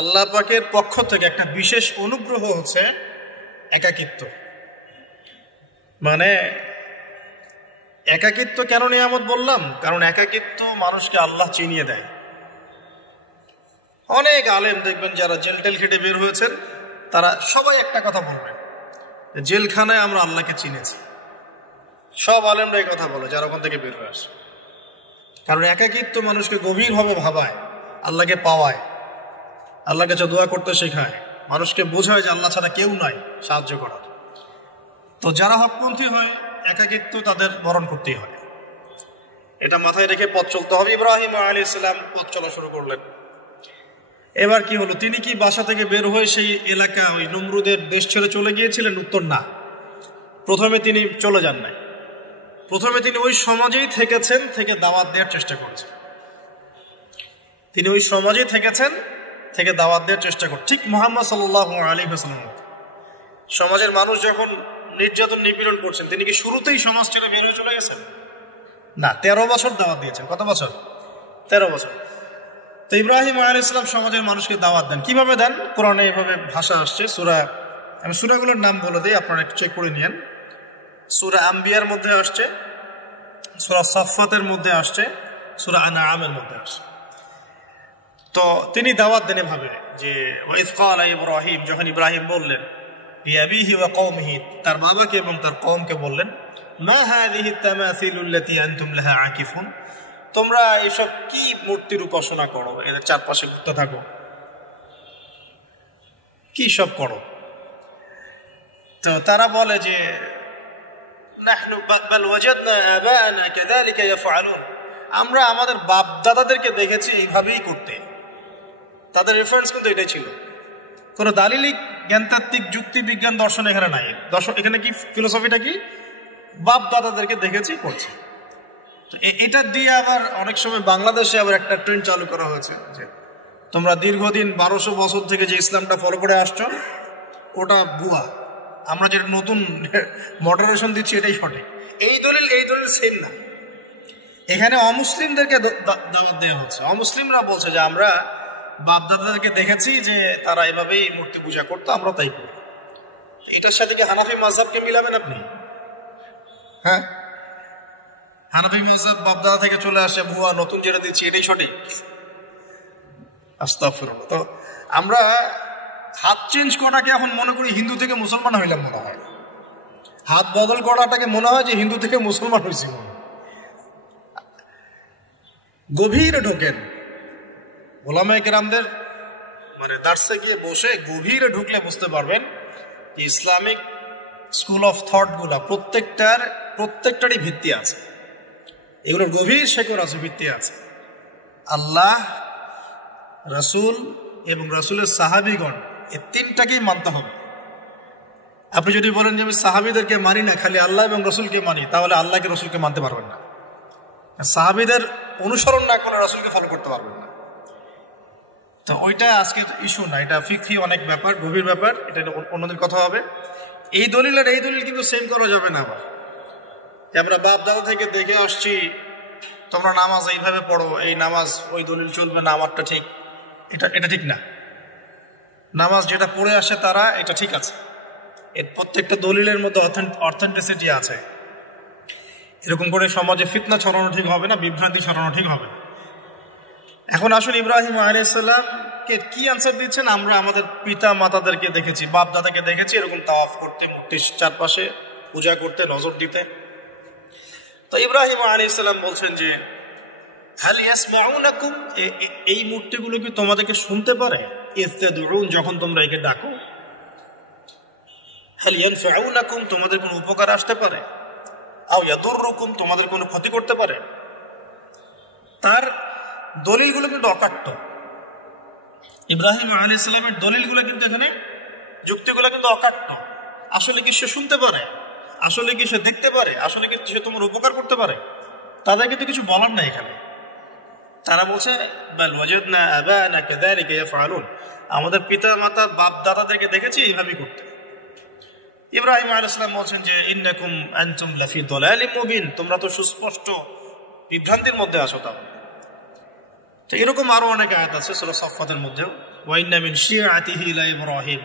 আল্লাহ পাকের পক্ষ থেকে একটা বিশেষ অনুগ্রহ হচ্ছে একাকিত্ব। মানে একাকিত্ব কেন নিয়ামত বললাম? কারণ একাকিত্ব মানুষকে আল্লাহ চিনিয়ে দেয়। অনেক আলেম দেখবেন যারা জেল টেল খেটে বের হয়েছেন, তারা সবাই একটা কথা বলবেন, জেলখানায় আমরা আল্লাহকে চিনেছি। সব আলেমরা এই কথা বলে যারা ওখান থেকে বের হয়ে আসে। কারণ একাকিত্ব মানুষকে গভীরভাবে ভাবায়, আল্লাহকে পাওয়ায়, আল্লাহর কাছে দোয়া করতে শেখায়, মানুষকে বোঝায় যে আল্লাহ ছাড়া কেউ নাই সাহায্য করার। তো যারা হকপন্থী হয়, একাকিত্ব তাদের বরণ করতেই হয়। এটা মাথায় রেখে পথ চলতে হবে। ইব্রাহিম আলাইহিস সালাম পথ চলা শুরু করলেন। এবার কি হলো, তিনি কি বাসা থেকে বের হয়ে সেই এলাকা, ওই নমরুদের দেশ ছেড়ে চলে গিয়েছিলেন? উত্তর না, প্রথমে তিনি চলে যান নাই। প্রথমে তিনি ওই সমাজেই থেকেছেন, থেকে দাওয়াত দেওয়ার চেষ্টা করেছেন। তিনি ওই সমাজেই থেকেছেন, থেকে দাওয়াত দেওয়ার চেষ্টা করছেন। ঠিক মুহাম্মদ সাল্লাল্লাহু আলাইহি ওয়াসাল্লাম সমাজের মানুষ যখন নির্যাতন নিপীড়ন করছেন, তিনি কি শুরুতেই সমাজ ছেড়ে বের হয়ে চলে গেছেন? না, 13 বছর দাওয়াত দিয়েছেন। কত বছর? 13 বছর। তো ইব্রাহিম আলাইহিস সালাম সমাজের মানুষকে দাওয়াত দেন। কিভাবে দেন? কোরআনে এভাবে ভাষা আসছে। আমি সূরাগুলোর নাম বলে দিই, আপনারা একটু চেক করে নিয়েন। সূরা আম্বিয়ার মধ্যে আসছে, সূরা সাফফাতের মধ্যে আসছে, সূরা আনআমের মধ্যে আসছে। তো তিনি দাওয়াত দেন এভাবে যে ওয়াইজ ক্বালা ইব্রাহিম, যখন ইব্রাহিম বললেন লিআবিহি ওয়া কওমিহি, তার বাবাকে এবং তার কওমকে বললেন, মা হাযিহি তামাসিলুল্লাতী আনতুম লাহা আকিফুন, তোমরা এসব কি মূর্তির উপাসনা করো, এদের চারপাশে ঘুরতে থাকো, কি সব করো? তো তারা বলে যে নাহনু বাল ওয়াজাদনা আবানা কাযালিকা ইয়াফআলুন, আমরা আমাদের বাপ দাদাদেরকে দেখেছি এইভাবেই করতে। তাদের রেফারেন্স কিন্তু এটাই ছিল, কোনো দালিলিক জ্ঞানতাত্ত্বিক যুক্তি বিজ্ঞান দর্শন এখানে নাই। এখানে কি ফিলোসফিটা কি? বাপ দাদাদেরকে দেখেছি করছে। এটা দিয়ে আবার অনেক সময় বাংলাদেশে আবার একটা ট্রেন্ড চালু করা হয়েছে যে তোমরা দীর্ঘদিন 1200 বছর থেকে যে ইসলামটা ফলো করে আসছো ওটা ভুয়া, আমরা যেটা নতুন মডারেশন দিচ্ছি এটাই সঠিক। এই দলিল সেম না। এখানে অমুসলিমদেরকে দাওয়াত দেওয়া হচ্ছে। অমুসলিমরা বলছে যে আমরা বাপদাদাদেরকে দেখেছি যে তারা এভাবেই মূর্তি পূজা করতো, আমরা তাই করি। এটার সাথে কি হানাফি মাযহাবকে মিলাবেন আপনি? হ্যাঁ, হানাফি মাযহাব বাপদাদা থেকে চলে আসে, ভুয়া, নতুন যেটা দিচ্ছি এটাই সঠিক। আস্তাগফিরুল্লাহ। তো আমরা হাত চেঞ্জ করাটাকে এখন মনে করি হিন্দু থেকে মুসলমান হইলাম মনে হয়। হাত বদল করাটাকে মনে হয় যে হিন্দু থেকে মুসলমান হয়েছি। গভীরে ঢোকেন, ওলামায়ে কেরামদের দার্সে গিয়ে বসে গভীরে ঢুকলে বুঝতে পারবেন যে ইসলামিক স্কুল অফ থট গুলা প্রত্যেকটারই ভিত্তি আছে, এগুলোর গভীর শেকড় আছে, ভিত্তি আছে। আল্লাহ, রাসূল এবং রাসূলের সাহাবীগণ, এই তিনটাকেই মানতে হবে। আপনি যদি বলেন যে আমি সাহাবীদেরকে মানি না, খালি আল্লাহ এবং রাসূলকে মানি, তাহলে আল্লাহকে রাসূলকে মানতে পারবেন না। সাহাবীদের অনুসরণ না করে রাসূলকে ফলো করতে পারবেন না। তো ওইটা আজকে ইস্যু না, এটা ফিকহি অনেক ব্যাপার, গভীর ব্যাপার, এটা অন্যদিন কথা হবে। এই দলিল আর এই দলিল কিন্তু সেম করা যাবে না। আবার আমরা বাপ দাদা থেকে দেখে আসছি তোমরা নামাজ এইভাবে পড়ো, এই নামাজ ওই দলিল চলবে না, আমারটা ঠিক, এটা ঠিক না। নামাজ যেটা পড়ে আসে তারা, এটা ঠিক আছে, এর প্রত্যেকটা দলিলের মধ্যে অথেন্টিসিটি আছে। এরকম করে সমাজে ফিতনা ছড়ানো ঠিক হবে না, বিভ্রান্তি ছড়ানো ঠিক হবে। এখন আসলে ইব্রাহিম আলাইহিস সালাম কি আনসার দিচ্ছেন? আমরা আমাদের পিতা মাতাদেরকে দেখেছি, বাপ দাদাকে দেখেছি এরকম তাওয়াফ করতে, মূর্তির চারপাশে পূজা করতে, নজর দিতে। তো ইব্রাহিম আলাইহিস সালাম বলছেন যে হাল ইয়াসমাউনাকুম, এই মূর্তিগুলো কি তোমাদেরকে শুনতে পারে? ইস্তাদউন, যখন তোমরা একে ডাকো। হাল ইয়ানফাউনাকুম, তোমাদের কোনো উপকার আসতে পারে? আও ইয়াদুররুকুম, তোমাদের কোনো ক্ষতি করতে পারে? তার দলিলগুলো কিন্তু অকাট্য। ইব্রাহিম আলাইহিস সালামের দলিলগুলো কিন্তু এখানে, যুক্তিগুলো কিন্তু অকাট্য। আসলে কি সে শুনতে পারে? আসলে কি সে দেখতে পারে? আসলে কি সে তোমার উপকার করতে পারে? তাদের কিন্তু কিছু বলার নাই এখানে। তারা বলছে বাল ওয়াজাদনা আবানা কাযালিকা ইয়াফআলুন, আমাদের পিতা মাতা বাপ দাদাদেরকে দেখেছি এইভাবেই করতে। ইব্রাহিম আলাইহিস সালাম বলছেন যে ইন্নাকুম আনতুম লাফি দালালিম মুবিন, তোমরা তো সুস্পষ্ট বিভ্রান্তির মধ্যে আছো। তাও তো এরকম আরো অনেক আয়াত আছে সূরা সাফফাতের মধ্যেও, ওয়া ইন্না মিন শিআতিহি লা ইব্রাহিম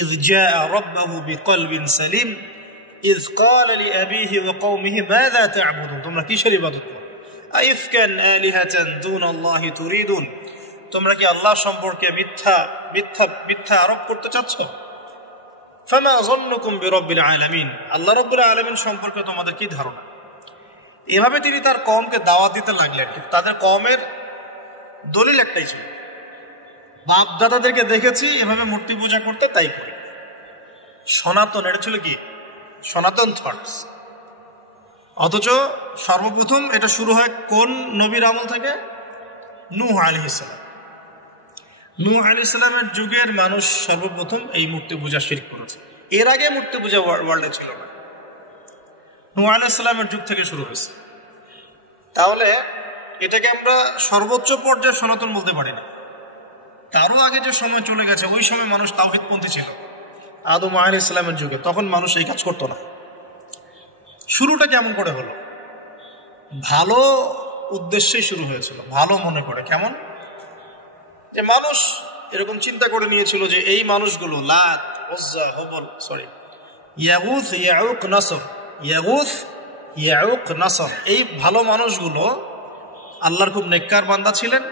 ইয জাআ রাব্বাহু বিকলবিন সালিম ইয ক্বালা লিআবিহি ওয়া কওমিহি মাযা তা'বুদুন, তোমরা কিসের ইবাদত করো? আইফকান আলিহাতান দুনাল্লাহি তুরিদুন, তোমরা কি আল্লাহ সম্পর্কে মিথ্যা আরোপ করতে চাচ্ছ? ফামা যান্নুকুম বিরাব্বিল আলামিন, আল্লাহ রাব্বুল আলামিন সম্পর্কে তোমাদের কি ধারণা? এভাবে তিনি তার কওমকে দাওয়াত দিতে লাগলেন। তাদের কওমের দলিল একটাই ছিল, বাপ দাদাদেরকে দেখেছি এভাবে মূর্তি পূজা করতে, তাই করি। সনাতন, এটা ছিল কি সনাতন থটস। অথচ সর্বপ্রথম এটা শুরু হয় কোন নবীর আমল থেকে? নূহ আলাইহিস সালাম। নূহ আলাইহিস সালামের যুগের মানুষ সর্বপ্রথম এই মূর্তি পূজা শিরক করেছে। এর আগে মূর্তি পূজা ওয়ার্ল্ডে ছিল না, নূহ আলাইহিস সালামের যুগ থেকে শুরু হয়েছে। তাহলে এটাকে আমরা সর্বোচ্চ পর্যায়ে সনাতন বলতে পারি না। তারও আগে যে সময় চলে গেছে, ওই সময় মানুষ তাওহীদপন্থী ছিল। আদম আলাইহিস সালামের যুগে তখন মানুষ এই কাজ করতো না। শুরুটা কেমন করে হলো? ভালো উদ্দেশ্যেই শুরু হয়েছিল, ভালো মনে করে। কেমন? যে মানুষ এরকম চিন্তা করে নিয়েছিল যে এই মানুষগুলো লাত, উজ্জা, হুবল, ইয়াগুস, ইয়াউক, নাসর, ইয়াগুস, ইয়াউক, নাসর, এই ভালো মানুষগুলো আল্লাহর খুব নেককার বান্দা ছিলেন।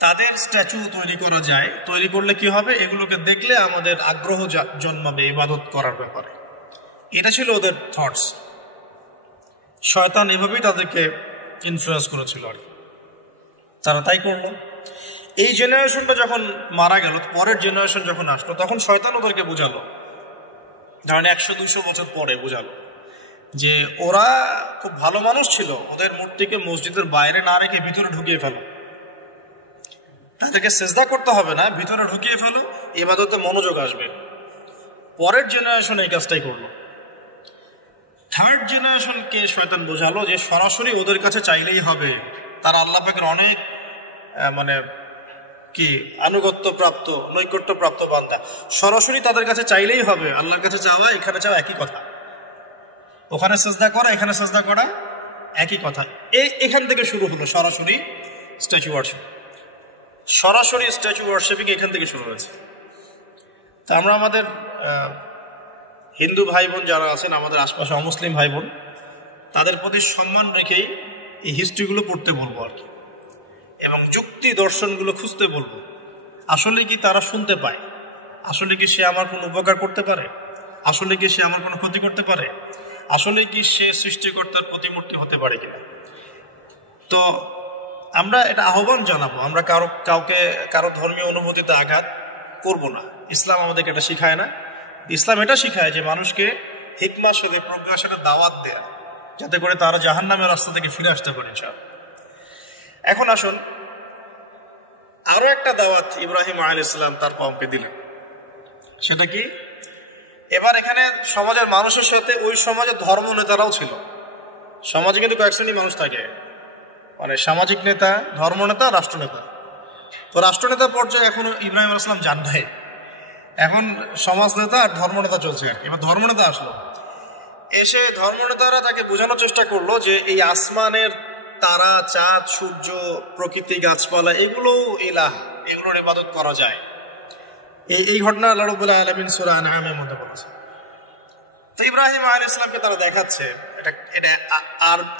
তাদের স্ট্যাচু তৈরি করা যায়, তৈরি করলে কি হবে? এগুলোকে দেখলে আমাদের আগ্রহ জন্মাবে ইবাদত করার ব্যাপারে। এটা ছিল ওদের থটস। শয়তান এভাবেই তাদেরকে ইনফ্লুয়েন্স করেছিল আর কি। তারা তাই করলো। এই জেনারেশনটা যখন মারা গেল, পরের জেনারেশন যখন আসলো, তখন শয়তান ওদেরকে বোঝালো, ধরেন 100-200 বছর পরে বোঝালো যে ওরা খুব ভালো মানুষ ছিল, ওদের মূর্তিকে মসজিদের বাইরে না রেখে ভিতরে ঢুকিয়ে ফেলো, তাদেরকে সেজদা করতে হবে না, ভিতরে ঢুকিয়ে ফেলো, ইবাদতে মনোযোগ আসবে। পরের জেনারেশন এই কাজটাই করলো। থার্ড জেনারেশনকে শয়তান বোঝালো যে সরাসরি ওদের কাছে চাইলেই হবে, তারা আল্লাহ পাকের অনেক আনুগত্য প্রাপ্ত, নৈকট্য প্রাপ্ত বান্দা, সরাসরি তাদের কাছে চাইলেই হবে। আল্লাহর কাছে চাওয়া, এখানে চাওয়া একই কথা, ওখানে সেজদা করা, এখানে সেজদা করা একই কথা। এখান থেকে শুরু হলো সরাসরি স্ট্যাচু ওয়ার্শিপ। সরাসরি স্ট্যাচু ওয়ার্শিপিং এখান থেকে শুরু হয়েছে। তা আমরা আমাদের হিন্দু ভাই বোন যারা আছেন, আমাদের আশপাশে অমুসলিম ভাই বোন, তাদের প্রতি সম্মান রেখেই এই হিস্ট্রিগুলো পড়তে বলবো আর কি, এবং যুক্তি দর্শনগুলো খুঁজতে বলবো। আসলে কি তারা শুনতে পায়? আসলে কি সে আমার কোনো উপকার করতে পারে? আসলে কি সে আমার কোনো ক্ষতি করতে পারে? আসলে কি সে সৃষ্টিকর্তার প্রতিমূর্তি হতে পারে কিনা? তো আমরা এটা আহ্বান জানাবো, আমরা কারো ধর্মীয় অনুভূতিতে আঘাত করব না। ইসলাম আমাদেরকে এটা শিখায় না। ইসলাম এটা শিখায় যে মানুষকে হিকমার সাথে, প্রজ্ঞার সাথে দাওয়াত দেয়া, যাতে করে তারা জাহান্নামের রাস্তা থেকে ফিরে আসতে পারে ইনশাআল্লাহ। এখন আসুন, আরো একটা দাওয়াত ইব্রাহিম আলাইহিস সালাম তার কওমকে দিলেন। সেটা কি? এবার এখানে সমাজের মানুষের সাথে ওই সমাজের ধর্ম নেতারাও ছিল। সমাজে কিন্তু কয়েক শ্রেণী মানুষ থাকে, মানে সামাজিক নেতা, ধর্ম নেতা, রাষ্ট্রনেতা। তো রাষ্ট্রনেতা পর্যায়ে এখনো ইব্রাহিম আলাইহিস সালাম যান নাই, এখন সমাজ নেতা আর ধর্ম নেতা চলছে আর কি। এবার ধর্ম নেতা আসলো, এসে ধর্ম নেতারা তাকে বোঝানোর চেষ্টা করলো যে এই আসমানের তারা, চাঁদ, সূর্য, প্রকৃতি, গাছপালা, এগুলো ইলাহ, এগুলোর ইবাদত করা যায়। এই ঘটনা আল্লাহ রাব্বুল আলামিন সূরা আনআমের মধ্যে বলেছে। তো ইব্রাহিম আলাইহিস সালামকে তারা দেখাচ্ছে, এটা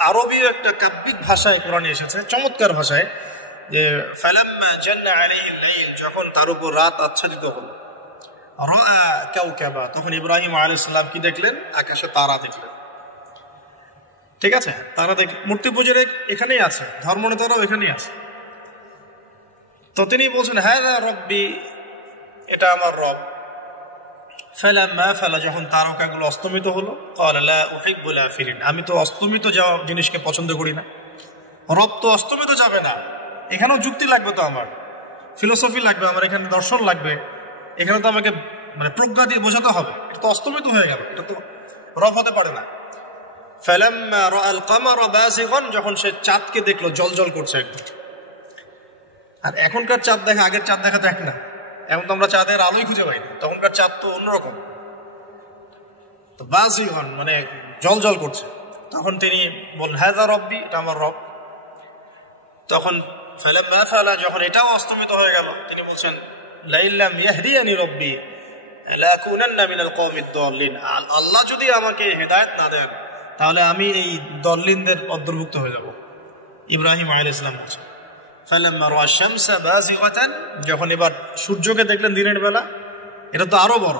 আরবীয় একটা কাব্যিক ভাষায় কোরআনে এসেছে, চমৎকার ভাষায়। যে ফালাম্মা জান্না আলাইহিল লাইল, যখন তার উপর রাত আচ্ছাদিত হলো, রাআ কাওকাবা, তখন ইব্রাহিম আলাইহিস সালাম কি দেখলেন? আকাশে তারা দেখলেন। ঠিক আছে, তারা মূর্তি পূজার এখানেই আছে, ধর্মনেতারাও এখানেই আছে। তো তিনি বলছেন হাযা রব্বি, এটা আমার রব। ফালাম্মা ফালা, যখন তারকাগুলো অস্তমিত হলো, ক্বালা লা উহিব্বুল আফিলিন, আমি তো অস্তমিত যাওয়া জিনিসকে পছন্দ করি না। রব তো অস্তমিত যাবে না, এখানেও যুক্তি লাগবে, তো আমার ফিলোসফি লাগবে, আমার এখানে দর্শন লাগবে, এখানে তো আমাকে মানে প্রজ্ঞা দিয়ে বোঝাতে হবে, এটা তো অস্তমিত হয়ে গেল, এটা তো রব হতে পারে না। ফালাম্মা রাআল কামারা বাযিগান, যখন সে চাঁদকে দেখলো জ্বলজ্বল করছে একদম। আর এখনকার চাঁদ দেখা আগের চাঁদ দেখা তো এক না, এখন তো আমরা চাঁদের আলোই খুঁজে পাই না, তখনকার চাঁদ তো অন্যরকম। তো বাযিগান মানে জ্বলজ্বল করছে, তখন তিনি বললেন হাযা রব্বি, এটা আমার রব। তখন ফালাম্মা ফালা, যখন এটাও অস্তমিত হয়ে গেল, তিনি বলছেন লাইল্লাম ইয়াহদিয়ানি রব্বি লাকুনান্না মিনাল কওমিদ দাল্লিন, আল্লাহ যদি আমাকে হেদায়েত না দেন তাহলে আমি এই দল্লিনদের অন্তর্ভুক্ত হয়ে যাব। ইব্রাহিম আলাইহিস সালাম বলছেন ফালাম্মা রাআ শামসা বাযিগাতান, যখন এবার সূর্যকে দেখলেন দিনের বেলা, এটা তো আরো বড়।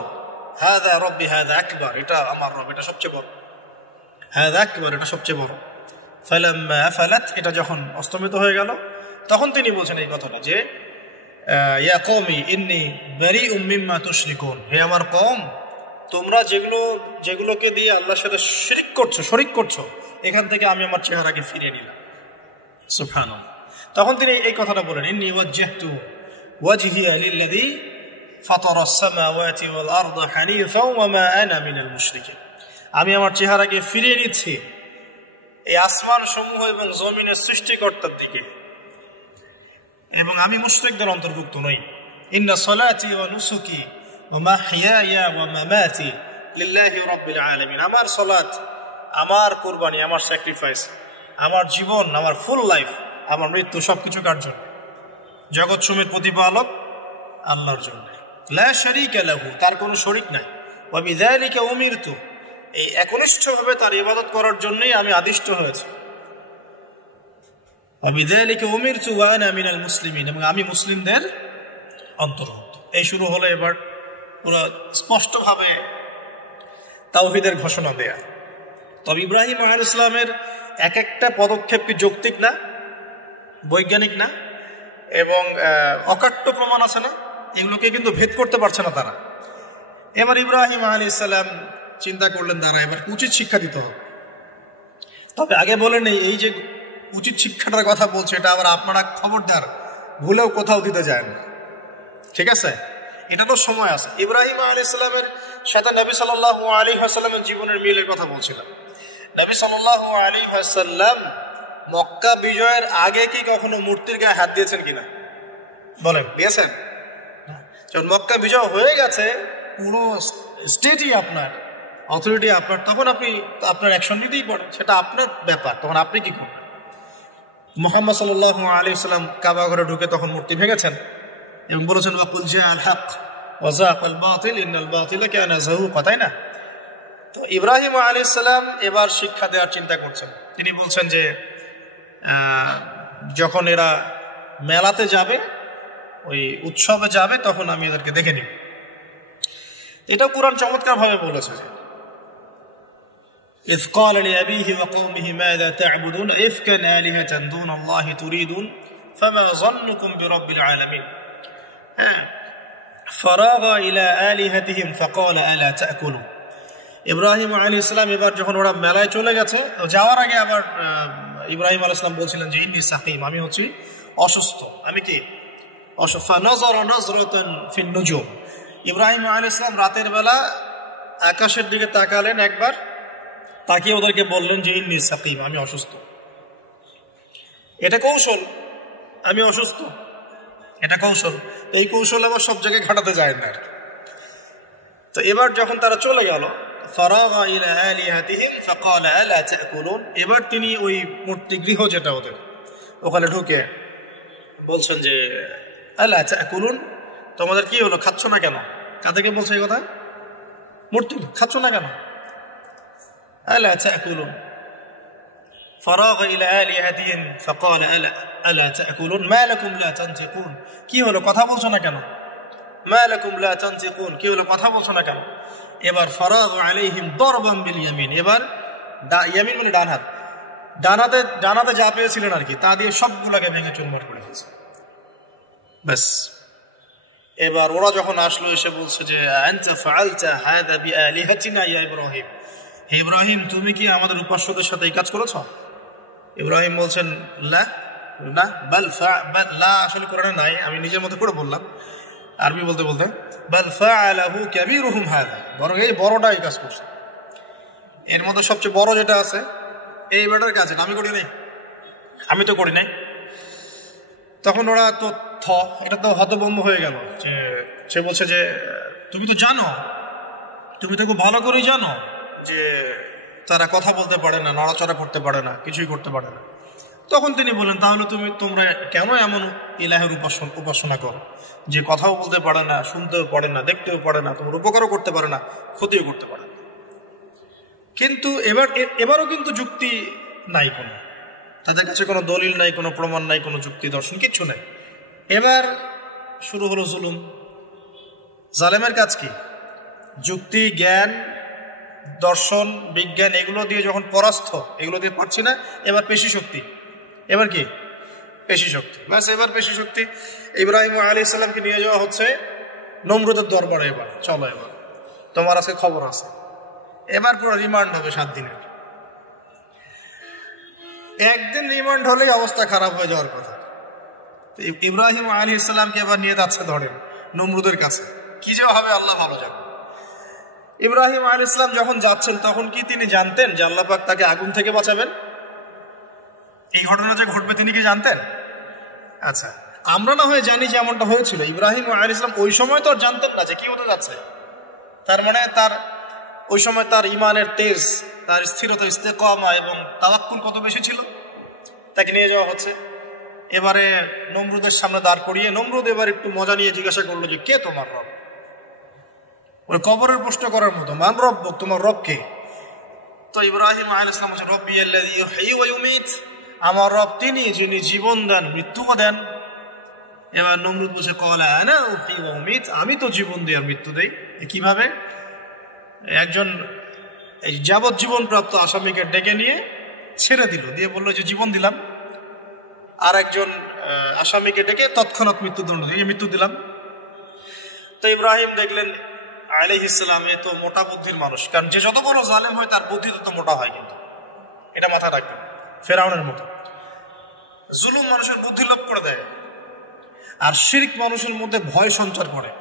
হাযা রব্বি হাযা আকবার, এটা আমার রব, এটা সবচেয়ে বড়। হাযা আকবার, এটা সবচেয়ে বড়। ফালাম্মা আফালাত, এটা যখন অস্তমিত হয়ে গেল, তখন তিনি বলছেন এই কথাটা যে ইয়া কওমি ইন্নী বারিউম মিম্মা তুশরিকুন, হে আমার কওম, তোমরা যেগুলোকে দিয়ে আল্লাহর সাথে শরীক করছো, এখান থেকে আমি আমার চেহারাকে ফিরিয়ে নিলাম। সুবহানাল্লাহ। তখন তিনি এই কথাটা বলেন ইন্নী ওয়াজ্জাহতু ওয়াজহিয়া লিল্লাযী ফাতারাস সামাওয়াতি ওয়াল আরদা হানিফাও ওয়া মা আনা মিনাল মুশরিকিন, আমি আমার চেহারাকে ফিরিয়ে নিচ্ছি এই আসমান সমূহ এবং জমিনের সৃষ্টিকর্তার দিকে, এবং আমি মুশরিকদের অন্তর্ভুক্ত নই। ইন্না সলাতি ওয়া নুসুকি ওয়া মাহইয়ায়া ওয়া মামাতি লিল্লাহি রাব্বিল আলামিন, আমার সালাত, আমার কুরবানি, আমার স্যাক্রিফাইস, আমার জীবন, আমার ফুল লাইফ, আমার মৃত্যু, সবকিছু কার জন্য? জগৎ সমূহের প্রতিপালক আল্লাহর জন্য। লা শারীকা লাহু, তার কোনো শরীক নাই। ওয়া বিযালিকা উমিরতু, এই একনিষ্ঠভাবে তার ইবাদত করার জন্যই আমি আদিষ্ট হয়েছি। ওয়া বিযালিকা উমিরতু ওয়া আনা মিনাল মুসলিমিন, এবং আমি মুসলিমদের অন্তর্ভুক্ত। এই শুরু হলো এবার পুরো স্পষ্টভাবে তাওহীদের ঘোষণা দেয়া। তবে ইব্রাহিম আলাইহিস সালামের এক একটা পদক্ষেপ কি যৌক্তিক না, বৈজ্ঞানিক না, এবং অকাট্য প্রমাণ আছে না, এগুলোকে কিন্তু ভেদ করতে পারছে না তারা। এবার ইব্রাহিম আলাইহিস সালাম চিন্তা করলেন তারা এবার উচিত শিক্ষা দিতে হবে। তবে আগে বলে নেই, এই যে উচিত শিক্ষাটার কথা বলছে, এটা আবার আপনারা খবরদার ভুলেও কোথাও দিতে যায় না, ঠিক আছে? এটা তো সময় আছে। ইব্রাহিম আলাইহিস সালামের সাথে নবী সাল্লাল্লাহু আলাইহি ওয়াসাল্লামের জীবনের মিলের কথা বলছিলাম। নবী সাল্লাল্লাহু আলাইহি ওয়াসাল্লাম মক্কা বিজয়ের আগে কি কখনো মূর্তির গায়ে হাত দিয়েছেন কিনা বলেন? দিয়েছেন? যখন মক্কা বিজয় হয়ে গেছে, পুরো স্টেটই আপনার, অথরিটি আপনার, তখন আপনি আপনার অ্যাকশন নিতেই পড়ে, সেটা আপনার ব্যাপার, তখন আপনি কি করবেন? মুহাম্মদ সাল্লাল্লাহু আলাইহি ওয়াসাল্লাম কাবা ঘরে ঢুকে তখন মূর্তি ভেঙেছেন এবং বলেছেন ওয়াকুল জাআল হক ওয়া যাকাল বাতিল ইন্নাল বাতিলা কানা যাহুকা, তাই না? তো ইব্রাহিম আলাইহিস সালাম এবার শিক্ষা দেওয়ার চিন্তা করছেন। তিনি বলছেন যে যখন এরা মেলাতে যাবে, ওই উৎসবে যাবে, তখন আমি এদেরকে দেখে নিব। এটা কুরআন চমৎকার ভাবে বলেছে। إذ قال لأبيه وقومه ماذا تعبدون إفكا آلهة دون الله تريدون فما ظنكم برب العالمين فراغ إلى آلهتهم فقال ألا تأكلون। ইব্রাহিম আলাইহিস সালাম এবার যখন ওরা মেলায় চলে গেছে, যাওয়ার আগে আবার ইব্রাহিম আলাইহিস সালাম বলছিলেন যে ইন্নী সাকিম, আমি হচ্ছি অসুস্থ। আমি কি অসুস্থ? নাযারা নাযরাতান ফিন নুজুম, ইব্রাহিম আলাইহিস সালাম রাতের বেলা আকাশের দিকে তাকালেন একবার, তাকিয়ে ওদেরকে বললেন যে ইন্নী সাকিম, আমি অসুস্থ। এটা কৌশল, আমি অসুস্থ, এটা কৌশল। এই কৌশল আবার সব জায়গায় ঘাটাতে যায় না। তো এবার যখন তারা চলে গেল, ফারাগা ইলা আলিহাতিহিম ফাকালা আলা তাকুলুন, এবার তিনি ওই মূর্তি গৃহ যেটা ওদের, ওখানে ঢুকে বলছেন যে আলা তাকুলুন, তোমাদের কি হলো, খাচ্ছ না কেন? কাদেরকে বলছে এই কথা? মূর্তি, খাচ্ছ না কেন? আলা তাকুলুন। ফারাগা ইলা আলিহাতিহিম ফাকালা আলা আলা তাকুলুন মা লাকুম লা তানতিকুন, কি হলো কথা বলছো না কেন? মা লাকুম লা তানতিকুন, কি হলো কথা বলছো না কেন? এবার ফারাগ আলাইহিম দরবান বিল ইয়ামিন, এবার ইয়ামিন মানে ডান হাত, ডানাতে যা পেয়েছিলেন আর কি, তা দিয়ে সবগুলোকে ভেঙে চুরমার করে দিয়েছে। ব্যাস, এবার ওরা যখন আসলো এসে বলছে যে আনতা ফাআলতা হাদা বিআলিহাতিনা ইয়া ইব্রাহিম, হে ইব্রাহিম তুমি কি আমাদের উপাস্যদের সাথে এই কাজ করেছো? ইব্রাহিম বলছেন লা, না, বাল লা আসলে কোরআনে নাই, আমি নিজের মতো করে বললাম আরবি বলতে বলতে, বাল ফাআলাহু কাবীরুহুম হাদা, বরং এই বড়টা এই কাজ করছে, এর মধ্যে সবচেয়ে বড় যেটা আছে এই বেটার কাছে, আমি করি নাই, আমি তো করি নাই। তখন ওরা তো এটা তো হতভম্ব হয়ে গেল, যে সে বলছে যে তুমি তো জানো, তুমি তো খুব ভালো করেই জানো যে তারা কথা বলতে পারে না, নড়াচড়া করতে পারে না, কিছুই করতে পারে না। তখন তিনি বললেন তাহলে তোমরা কেন এমন ইলাহের উপাসনা করো যে কথাও বলতে পারে না, শুনতেও পারে না, দেখতেও পারে না, তোমার উপকারও করতে পারে না, ক্ষতিও করতে পারে না। কিন্তু এবারও কিন্তু যুক্তি নাই, কোনো তাদের কাছে কোনো দলিল নাই, কোনো প্রমাণ নাই, কোনো যুক্তি দর্শন কিচ্ছু নাই। এবার শুরু হলো জুলুম। জালেমের কাজ কি? যুক্তি, জ্ঞান, দর্শন, বিজ্ঞান এগুলো দিয়ে যখন পরাস্ত, এগুলো দিয়ে পারছি না, এবার পেশি শক্তি। এবার কি? পেশি শক্তি। ব্যাস, এবার পেশি শক্তি। ইব্রাহিম আলাইহিস সালামকে নিয়ে যাওয়া হচ্ছে নমরুদের দরবারে। এবার চলো, এবার তোমার আজকে খবর আছে। এবার পুরো রিমান্ড হবে 7 দিনের। একদিন রিমান্ড হলেই অবস্থা খারাপ হয়ে যাওয়ার কথা। ইব্রাহিম আলাইহিস সালামকে এবার নিয়ে যাচ্ছে ধরেন নমরুদের কাছে, কি যে হবে আল্লাহ ভালো জানেন। ইব্রাহিম আলাইহিস সালাম যখন যাচ্ছেন তখন কি তিনি জানতেন যে আল্লাহ পাক তাকে আগুন থেকে বাঁচাবেন? এই ঘটনা যে ঘটবে তিনি কি জানতেন? আচ্ছা, আমরা না হয় জানি যে এমনটা হয়েছিল। ইব্রাহিম আলাইহিস সালাম ওই সময় তো জানতেন না যে কি হতে যাচ্ছে। তার মানে ওই সময় তার ইমানের তেজ, তার স্থিরতা, ইস্তেকামা এবং তাওয়াক্কুল কত বেশি ছিল। তাকে নিয়ে যাওয়া হচ্ছে এবারে নমরুদের সামনে দাঁড় করিয়ে। নমরুদ এবার একটু মজা নিয়ে জিজ্ঞাসা করলো যে কে তোমার রব? ওই কবরের প্রশ্ন করার মতো, মান রব, তোমার রব কে? তো ইব্রাহিম আলাইহিস সালাম বলছেন রব্বি আল্লাযী ইউহয়ী ওয়া ইউমীত, আমার রব তিনি যিনি জীবন দেন মৃত্যুও দেন। এবার নমরুদ বলছে ক্বালা আনা উহয়ী ওয়া উমীত, আমি তো জীবন দিই আর মৃত্যু দেই। কিভাবে? একজন যাবজ্জীবন প্রাপ্ত আসামিকে ডেকে নিয়ে ছেড়ে দিল, দিয়ে বললো যে জীবন দিলাম। আর একজন আসামিকে ডেকে তৎক্ষণাৎ মৃত্যুদণ্ড দিয়ে মৃত্যু দিলাম। তো ইব্রাহিম দেখলেন আলাইহিস সালাম এ তো মোটা বুদ্ধির মানুষ, কারণ যে যত বড় জালেম হয় তার বুদ্ধি তত মোটা হয়, কিন্তু এটা মাথায় রাখবেন। ফেরাউনের মতো জুলুম মানুষের বুদ্ধি লোপ করে দেয়, আর শিরক মানুষের মধ্যে ভয় সঞ্চার করে।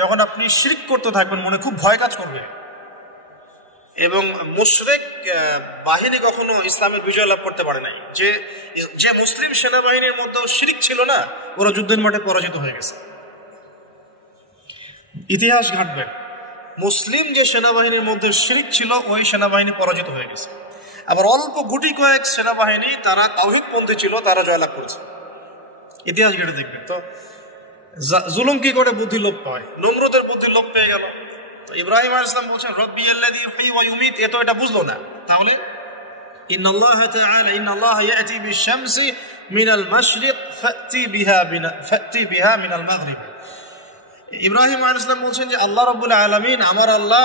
যখন আপনি শিরক করতে থাকবেন মনে খুব ভয় কাজ করবে। এবং মুশরিক বাহিনী কখনো ইসলামের বিজয় লাভ করতে পারে নাই। যে মুসলিম সেনাবাহিনীর মধ্যে শিরক ছিল না, ওরা যুদ্ধের মাঠে পরাজিত হয়ে গেছে। ইতিহাস ঘাটবেন, মুসলিম যে সেনাবাহিনীর মধ্যে শিরক ছিল ওই সেনাবাহিনী পরাজিত হয়ে গেছে। আবার অল্প গুটি কয়েক সেনাবাহিনী তারা তাওহীদপন্থী ছিল, তারা জয়লাভ করেছে। ইতিহাস ঘেটে দেখবেন। তো জুলুম কি করে বুদ্ধি লোপ পায়? নমরুদের বুদ্ধি লোপ পেয়ে গেল। তো ইব্রাহিম আলাইহিস সালাম বলছেন রব্বি আল্লাযী ইউহয়ী ওয়া ইউমীত, এ তো এটা বুঝলো না। তাহলে ইন্নাল্লাহা তাআলা ইন্নাল্লাহা ইয়াতি বিশ-শামসি মিনাল মাশরিক ফাতি বিহা মিনাল মাগরিব। ইব্রাহিম আলাইহিস সালাম বলছেন যে আল্লাহ রাব্বুল আলামিন, আমার আল্লাহ,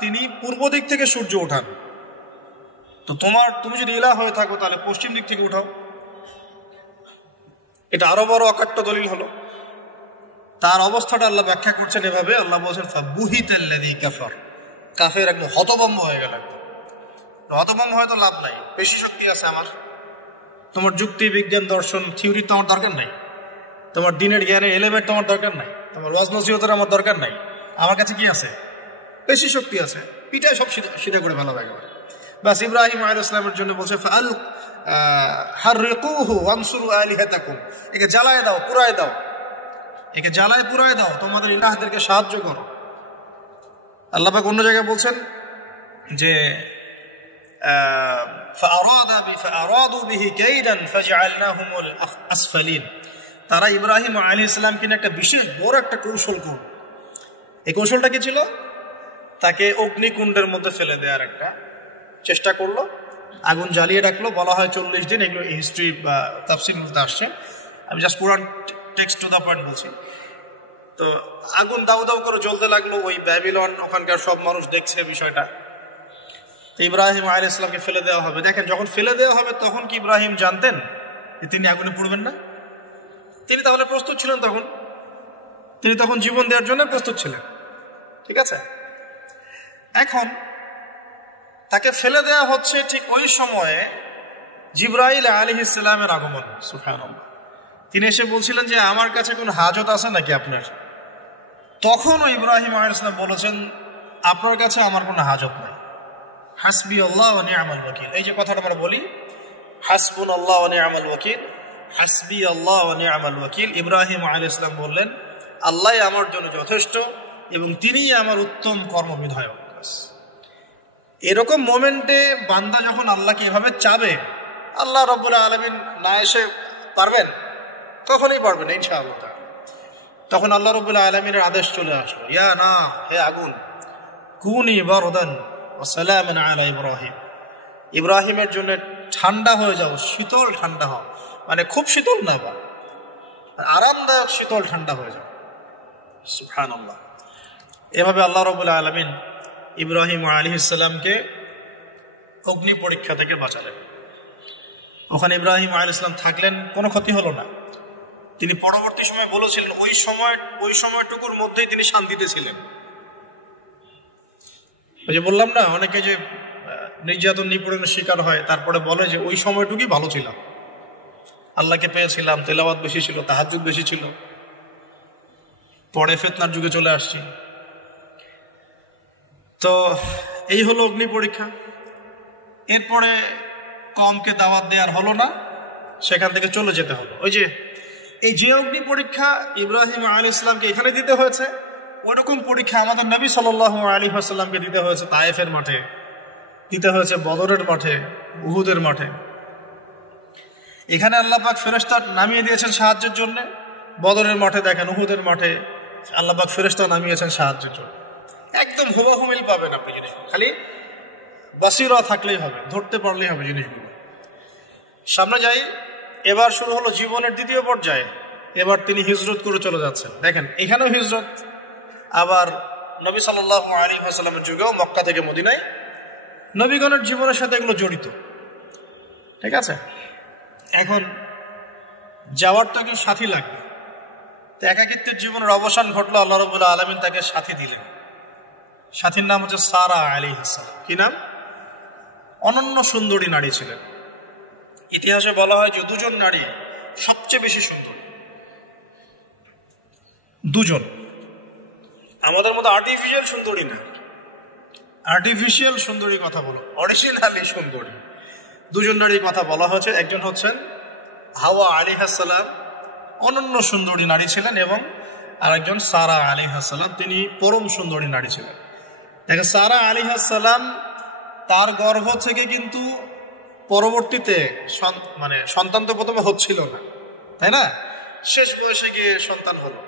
তিনি পূর্ব দিক থেকে সূর্য ওঠান। তো তুমি যদি ইলাহ হয়ে থাকো তাহলে পশ্চিম দিক থেকে উঠাও। এটা আরো বড় অকাট্য দলিল হলো। তার অবস্থাটা আল্লাহ ব্যাখ্যা করছেন এভাবে, আল্লাহ বলছেন ফাবুহিতাল্লাযী কাফার, কাফের একদম হতভম্ব হয়ে গেল। হতভম্ব হয়তো লাভ নাই, বেশি শক্তি আছে আমার। তোমার যুক্তি, বিজ্ঞান, দর্শন, থিওরি তো আমার দরকার নাই। তোমার দিনের জ্ঞানের এলিমেন্ট তোমার দরকার নাই। তোমার ওয়াজ নসিহতের আমার দরকার নাই। আমার কাছে কি আছে? বেশি শক্তি আছে। পিঠায় সব সিধা করে ফেলা একেবারে। বাস, ইব্রাহিম আলাইহিস সালামের জন্য বলছে ফাআল হাররিকুহু ওয়ানসুরু আলিহাতাকুম, একে জ্বালায় দাও, পুরায় দাও, একে জ্বালায় পুরায় দাও, তোমাদের ইলাহদেরকে সাহায্য করো। আল্লাহ পাক অন্য জায়গায় বলছেন যে ফাআরাদু বিহি কাইদান ফাজআলনাহুমুল আসফালিন, তারা ইব্রাহিম আলাইহিস সালামকে একটা বিশেষ বড় একটা কৌশল করল। এই কৌশলটা কি ছিল? তাকে অগ্নিকুণ্ডের মধ্যে ফেলে দেওয়ার একটা চেষ্টা করলো। আগুন জ্বালিয়ে রাখলো, বলা হয় 40 দিন। এগুলো হিস্ট্রি বা তাফসীরগুলোতে আসছে, আমি just Quran text to the point বলছি। তো আগুন দাউ দাউ করে জ্বলতে লাগলো, ওই ব্যাবিলন, ওখানকার সব মানুষ দেখছে বিষয়টা। তো ইব্রাহিম আলাইহিস সালামকে ফেলে দেওয়া হবে। দেখেন, যখন ফেলে দেওয়া হবে তখন কি ইব্রাহিম জানতেন যে তিনি আগুনে পড়বেন না? তিনি তাহলে প্রস্তুত ছিলেন, তিনি তখন জীবন দেওয়ার জন্য প্রস্তুত ছিলেন। ঠিক আছে, এখন তাকে ফেলে দেওয়া হচ্ছে, ঠিক ওই সময়ে জিবরাইল আলাইহিস সালামের আগমন। সুবহানাল্লাহ। তিনি এসে বলছিলেন যে আমার কাছে কোনো হাজত আছে নাকি আপনার? তখনও ইব্রাহিম আলাইহিস সালাম বলেছেন, আপনার কাছে আমার কোনো হাজত নাই। হাসবি আল্লাহ ওয়া নি'মাল ওয়াকিল। এই যে কথাটা আমরা বলি, হাসবুনাল্লাহু ওয়া নি'মাল ওয়াকিল, হাসবি আল্লাহ ওয়া নি'মাল ওয়াকিল। ইব্রাহিম আলাইহিস সালাম বললেন, আল্লাহই আমার জন্য যথেষ্ট এবং তিনিই আমার উত্তম কর্মবিধায়ক। এরকম মোমেন্টে বান্দা যখন আল্লাহকে এভাবে চাবে, আল্লাহ রাব্বুল আলামিন না এসে পারবেন? কখনোই পারবেন না ইনশাআল্লাহ। তখন আল্লাহ রাব্বুল আলামিনের আদেশ চলে আসলো, ইয়া না, হে আগুন, কুনি বারদান ওয়া সালামান আলা ইব্রাহিম। ইব্রাহিমের জন্য ঠান্ডা হয়ে যাও, শীতল ঠান্ডা হও, মানে খুব শীতল না, বা আরামদায়ক শীতল ঠান্ডা হয়ে যাও। সুবহানাল্লাহ। এভাবে আল্লাহ রাব্বুল আলামিন ইব্রাহিম আলাইহিস সালামকে অগ্নি পরীক্ষা থেকে বাঁচালেন। ওখানে ইব্রাহিম আলাইহিস সালাম থাকলেন, কোনো ক্ষতি হলো না। তিনি পরবর্তী সময় বলেছিলেন, ওই সময়টুকুর মধ্যেই তিনি শান্তিতে ছিলেন। ওই যে বললাম না, অনেকে যে নির্যাতন নিপীড়নের শিকার হয়, তারপরে বলে যে ওই সময়টুকুই ভালো ছিলাম, আল্লাহকে পেয়েছিলাম, তেলাওয়াত বেশি ছিল, তাহাজ্জুদ বেশি ছিল, পরে ফিতনার যুগে চলে আসছি। তো এই হলো অগ্নি পরীক্ষা। এরপরে কমকে দাওয়াত দেওয়ার হলো না, সেখান থেকে চলে যেতে হলো। ওই যে এই যে অগ্নি পরীক্ষা ইব্রাহিম আলাইহিস সালামকে এখানে দিতে হয়েছে, ওইরকম পরীক্ষা আমাদের নবী সাল্লাল্লাহু আলাইহি ওয়াসাল্লামকে দিতে হয়েছে তায়েফের মাঠে, দিতে হয়েছে বদরের মাঠে, উহুদের মাঠে। এখানে আল্লাহ পাক ফেরেশতা নামিয়ে দিয়েছেন সাহায্যের জন্য, বদরের মাঠে দেখেন, উহুদের মাঠে আল্লাহ পাক ফেরেশতা নামিয়েছেন সাহায্যের জন্য। একদম হুবাহুমিল পাবেন আপনি জিনিস, খালি বাসিরা থাকলেই হবে, ধরতে পারলেই হবে জিনিসগুলো। সামনে যাই, এবার শুরু হলো জীবনের দ্বিতীয় পর্যায়ে। এবার তিনি হিজরত করে চলে যাচ্ছেন। দেখেন, এখানেও হিজরত, আবার নবী সাল্লাল্লাহু আলাইহি ওয়াসাল্লামের যুগেও মক্কা থেকে মদিনায় নবীগণের জীবনের সাথে এগুলো জড়িত। ঠিক আছে, এখন যাওয়ার তো একজন সাথী লাগবে। তো একাকিত্বের জীবনের অবসান ঘটলো, আল্লাহ রাব্বুল আলামিন তাকে সাথী দিলেন। সাথীর নাম হচ্ছে সারা আলাইহিস সালাম। কি নাম? অনন্য সুন্দরী নারী ছিলেন। ইতিহাসে বলা হয় যে দুজন নারী সবচেয়ে বেশি সুন্দর, দুজন। আমাদের মতো আর্টিফিশিয়াল সুন্দরী না, আর্টিফিশিয়াল সুন্দরী কথা বলো, অরিজিনালি সুন্দরী দুজন নারীর কথা বলা হয়েছে। একজন হচ্ছেন হাওয়া আলাইহিস সালাম, অনন্য সুন্দরী নারী ছিলেন, এবং আরেকজন সারা আলাইহিস সালাম, তিনি পরম সুন্দরী নারী ছিলেন। দেখেন, সারা আলাইহিস সালাম তার গর্ভ থেকে কিন্তু পরবর্তীতে মানে সন্তান তো প্রথমে হচ্ছিল না, তাই না? শেষ বয়সে গিয়ে সন্তান হলো।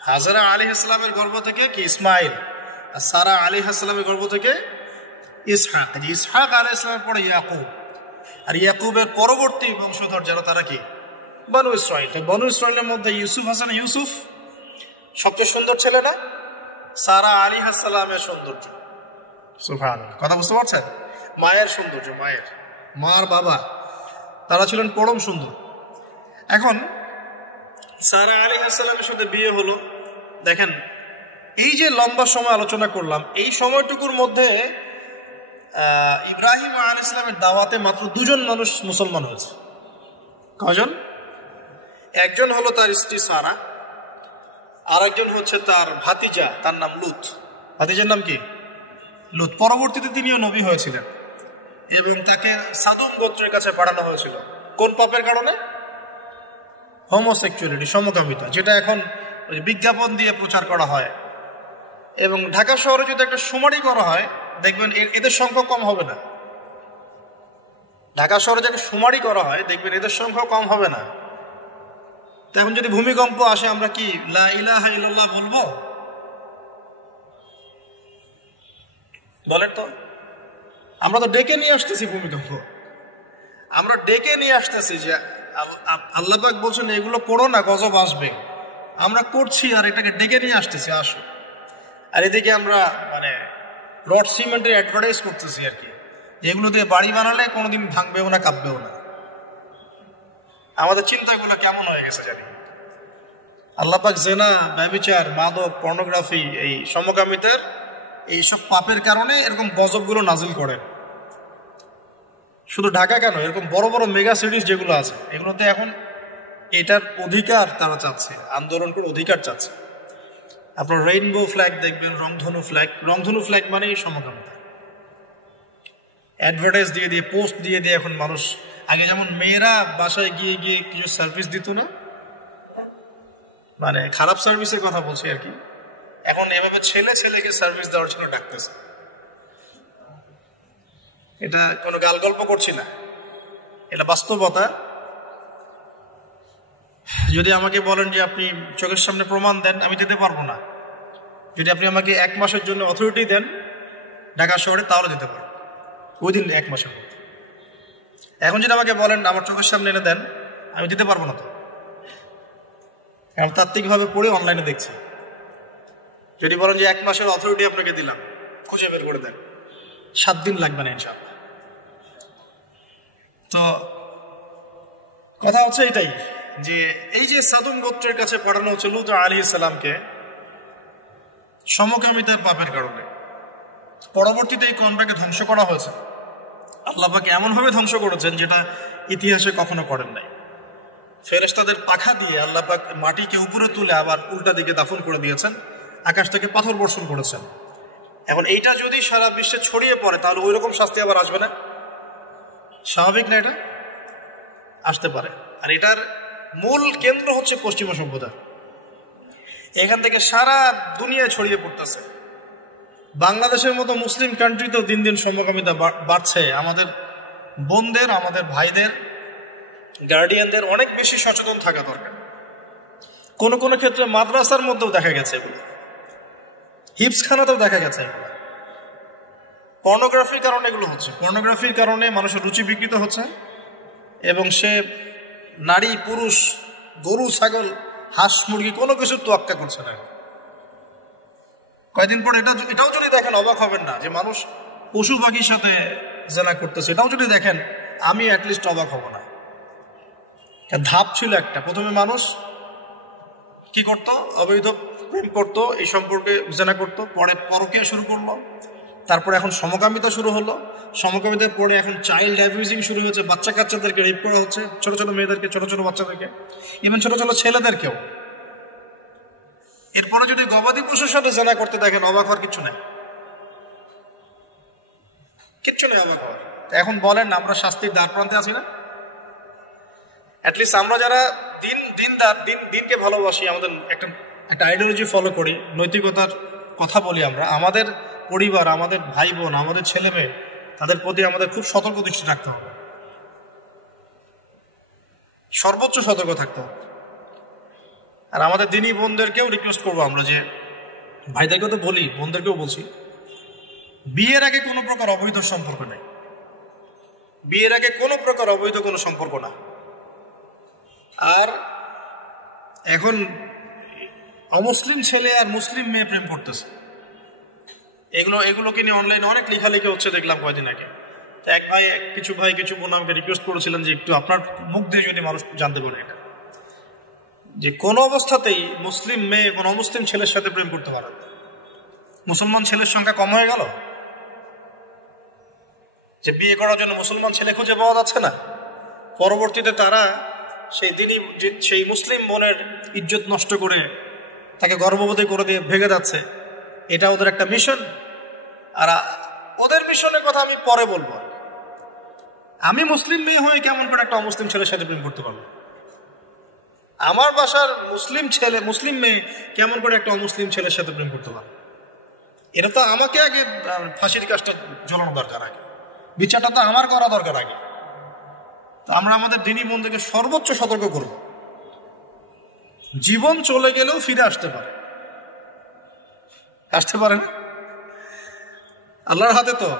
হাজরা আলাইহিস সালামের গর্ভ থেকে কি ইসমাইল, আর সারা আলাইহিস সালামের গর্ভ থেকে ইসহাক। ইসহাক আলাইহিস সালামের পরে ইয়াকুব, আর ইয়াকুবের পরবর্তী বংশধর যারা, তারা কি? বনু ইসরাইল। বনু ইসরাইলের মধ্যে ইউসুফ আছে না? ইউসুফ সবচেয়ে সুন্দর ছেলে না? সারা আলাইহিস সালামের সৌন্দর্য, সুবহানাল্লাহ, কথা বুঝতে পারছেন? মায়ের সৌন্দর্য, মার বাবা, তারা ছিলেন পরম সুন্দর। এখন সারা আলাইহিস সালামের সাথে বিয়ে হলো। দেখেন, এই যে লম্বা সময় আলোচনা করলাম, এই সময়টুকুর মধ্যে ইব্রাহিম আলাইহিস সালামের দাওয়াতে মাত্র দুজন মানুষ মুসলমান হয়েছে। কজন? একজন হলো তার স্ত্রী সারা, আর একজন হচ্ছে তার ভাতিজা, তার নাম লুত। ভাতিজার নাম কি? লুত। পরবর্তীতে তিনিও নবী হয়েছিলেন, এবং তাকে সাদুম গোত্রের কাছে পাঠানো হয়েছিল। কোন পাপের কারণে? হোমোসেক্সুয়ালিটি, সমকামিতা, যেটা এখন বিজ্ঞাপন দিয়ে প্রচার করা হয়। এবং ঢাকা শহরে যদি একটা শুমারি করা হয়, দেখবেন এদের সংখ্যা কম হবে না। ঢাকা শহরে যদি শুমারি করা হয়, দেখবেন এদের সংখ্যা কম হবে না। তো এখন যদি ভূমিকম্প আসে, আমরা কি লা ইলাহা ইল্লাল্লাহ বলবো? বলেন তো, আমরা তো ডেকে নিয়ে আসতেছি ভূমিকম্প, আমরা ডেকে নিয়ে আসতেছি যে আল্লাহ পাক বলছেন এগুলো করো না, গজব আসবে, আমরা করছি আর এটাকে ডেকে নিয়ে আসতেছি আসো। আর এদিকে আমরা মানে রড সিমেন্টের অ্যাডভার্টাইজ করতেছি আর কি, এগুলো দিয়ে বাড়ি বানালে কোনোদিন ভাঙবেও না, কাঁপবেও না। আমাদের চিন্তাগুলো কেমন হয়ে গেছে জানি। আল্লাহ পাক জেনা, ব্যভিচার, মাদক, পর্নোগ্রাফি, এই সমকামিতার এইসব পাপের কারণে এরকম গজবগুলো নাজিল করেন। শুধু ঢাকা কেন, এরকম বড় বড় মেগা সিটিজ যেগুলো আছে এগুলোতে এখন এটার অধিকার তারা চাচ্ছে, আন্দোলন করে অধিকার চাচ্ছে। আপনার রেইনবো ফ্ল্যাগ দেখবেন, রংধনু ফ্ল্যাগ। রংধনু ফ্ল্যাগ মানেই সমকামিতা। অ্যাডভার্টাইজ দিয়ে দিয়ে, পোস্ট দিয়ে দিয়ে এখন মানুষ, আগে যেমন মেয়েরা বাসায় গিয়ে গিয়ে কিছু সার্ভিস দিত না, মানে খারাপ সার্ভিসের কথা বলছি আর কি, এখন এভাবে ছেলে ছেলেকে সার্ভিস দেওয়ার জন্য ডাকতেছে। এটা কোনো গাল গল্প করছি না, এটা বাস্তবতা। যদি আমাকে বলেন যে আপনি চোখের সামনে প্রমাণ দেন, আমি দিতে পারবো না। যদি আপনি আমাকে 1 মাসের জন্য অথরিটি দেন ঢাকা শহরে, তাহলে দিতে পারবো ওই দিন 1 মাসের মধ্যে। এখন যদি আমাকে বলেন আমার চোখের সামনে এনে দেন, আমি দিতে পারবো না। তো আমি তাত্ত্বিকভাবে পড়ে অনলাইনে দেখছি। যদি বলেন যে 1 মাসের অথরিটি আপনাকে দিলাম, খুঁজে বের করে দেন, 7 দিন লাগবে না ইনশাআল্লাহ। তো কথা হচ্ছে এটাই যে এই যে সাদুম গোত্রের কাছে পাঠানো হচ্ছে লূত আলাইহিস সালামকে সমকামিতার পাপের কারণে, পরবর্তীতে এই কওমটাকে ধ্বংস করা হয়েছে। আল্লাহ পাক এমনভাবে ধ্বংস করেছেন যেটা ইতিহাসে কখনো করেন নাই। ফেরেশতাদের পাখা দিয়ে আল্লাহ পাক মাটিকে উপরে তুলে আবার উল্টা দিকে দাফন করে দিয়েছেন, আকাশ থেকে পাথর বর্ষণ করেছেন। এখন এইটা যদি সারা বিশ্বে ছড়িয়ে পড়ে তাহলে ওই রকম শাস্তি আবার আসবে না? স্বাভাবিক না? এটা আসতে পারে। আর এটার মূল কেন্দ্র হচ্ছে পশ্চিমা সভ্যতা। এখান থেকে সারা দুনিয়ায় ছড়িয়ে পড়তেছে। বাংলাদেশের মতো মুসলিম কান্ট্রিতেও দিন দিন সমকামিতা বাড়ছে। আমাদের বোনদের, আমাদের ভাইদের, গার্ডিয়ানদের অনেক বেশি সচেতন থাকা দরকার। কোনো কোনো ক্ষেত্রে মাদ্রাসার মধ্যেও দেখা গেছে এগুলো, হিপসখানাতেও দেখা গেছে এগুলো। পর্নোগ্রাফির কারণে এগুলো হচ্ছে। পর্নোগ্রাফির কারণে মানুষের রুচি বিকৃত হচ্ছে এবং সে নারী, পুরুষ, গরু, ছাগল, হাঁস, মুরগি কোনো কিছুর তোয়াক্কা করছে না। কয়েকদিন পর এটাও যদি দেখেন অবাক হবেন না যে মানুষ পশু পাখির সাথে জেনা করতেছে। এটাও যদি দেখেন আমি অ্যাটলিস্ট অবাক হব না। ধাপ ছিল একটা, প্রথমে মানুষ কি করত, অবৈধ প্রেম করতো, এই সম্পর্কে জেনা করতো, পরে পরকীয়া শুরু করলো, তারপরে এখন সমকামিতা শুরু হলো, সমকামিতার পরে এখন চাইল্ড অ্যাবিউজিং শুরু হয়েছে, বাচ্চা কাচ্চাদেরকে রেপ করা হচ্ছে, ছোট ছোট মেয়েদেরকে, ছোট ছোট বাচ্চাদেরকে, ইভেন ছোট ছোট ছেলেদেরকেও। এরপরে যদি গবাদি পশুর সাথে জেনা করতে দেখেন, অবাক হওয়ার কিচ্ছু নেই, কিচ্ছু নেই অবাক হওয়ার। এখন বলেন আমরা শাস্তির দ্বার প্রান্তে আছি না? অ্যাটলিস্ট আমরা যারা দিনকে ভালোবাসি, আমাদের একটা আইডিওলজি ফলো করি, নৈতিকতার কথা বলি, আমরা আমাদের পরিবার, আমাদের ভাই বোন, আমাদের ছেলে মেয়ে, তাদের প্রতি আমাদের খুব সতর্ক দৃষ্টি রাখতে হবে, সর্বোচ্চ সতর্ক থাকতে হবে। আর আমাদের দিনী বোনদেরকেও রিকোয়েস্ট করবো আমরা, যে ভাইদেরকেও তো বলি, বোনদেরকেও বলছি, বিয়ের আগে কোনো প্রকার অবৈধ সম্পর্ক নেই। বিয়ের আগে কোনো প্রকার অবৈধ কোনো সম্পর্ক না। আর এখন অমুসলিম ছেলে আর মুসলিম মেয়ে প্রেম করতেছে, এগুলোকে নিয়ে অনলাইনে অনেক লেখালেখি হচ্ছে, দেখলাম কয়েকদিন আগে। কিছু বোন আমাকে রিকোয়েস্ট করেছিলেন যে একটু আপনার মুখ দিয়ে যদি মানুষ জানতে পারে এটা, যে কোনো অবস্থাতেই মুসলিম মেয়ে কোনো অমুসলিম ছেলের সাথে প্রেম করতে পারে। মুসলমান ছেলের সংখ্যা কম হয়ে গেল, যে বিয়ে করার জন্য মুসলমান ছেলে খুঁজে পাওয়া যাচ্ছে না। পরবর্তীতে তারা সেই মুসলিম বোনের ইজ্জত নষ্ট করে তাকে গর্ভবতী করে দিয়ে ভেঙে যাচ্ছে। এটা ওদের একটা মিশন। আর ওদের মিশনের কথা আমি পরে বলবো। আমি মুসলিম মেয়ে হয়ে কেমন করে একটা অমুসলিম ছেলের সাথে প্রেম করতে পারবো? আমার বাসার মুসলিম মেয়ে কেমন করে একটা অমুসলিম ছেলের সাথে প্রেম করতে পারবে? এটা তো আমাকে আগে ফাঁসির কাজটা ঝোলানো দরকার, আগে বিচারটা তো আমার করা দরকার আগে। তো আমরা আমাদের দিনী বোনদেরকে সর্বোচ্চ সতর্ক করব। জীবন চলে গেলেও ফিরে আসতে পারে না, আল্লাহর হাতে তো।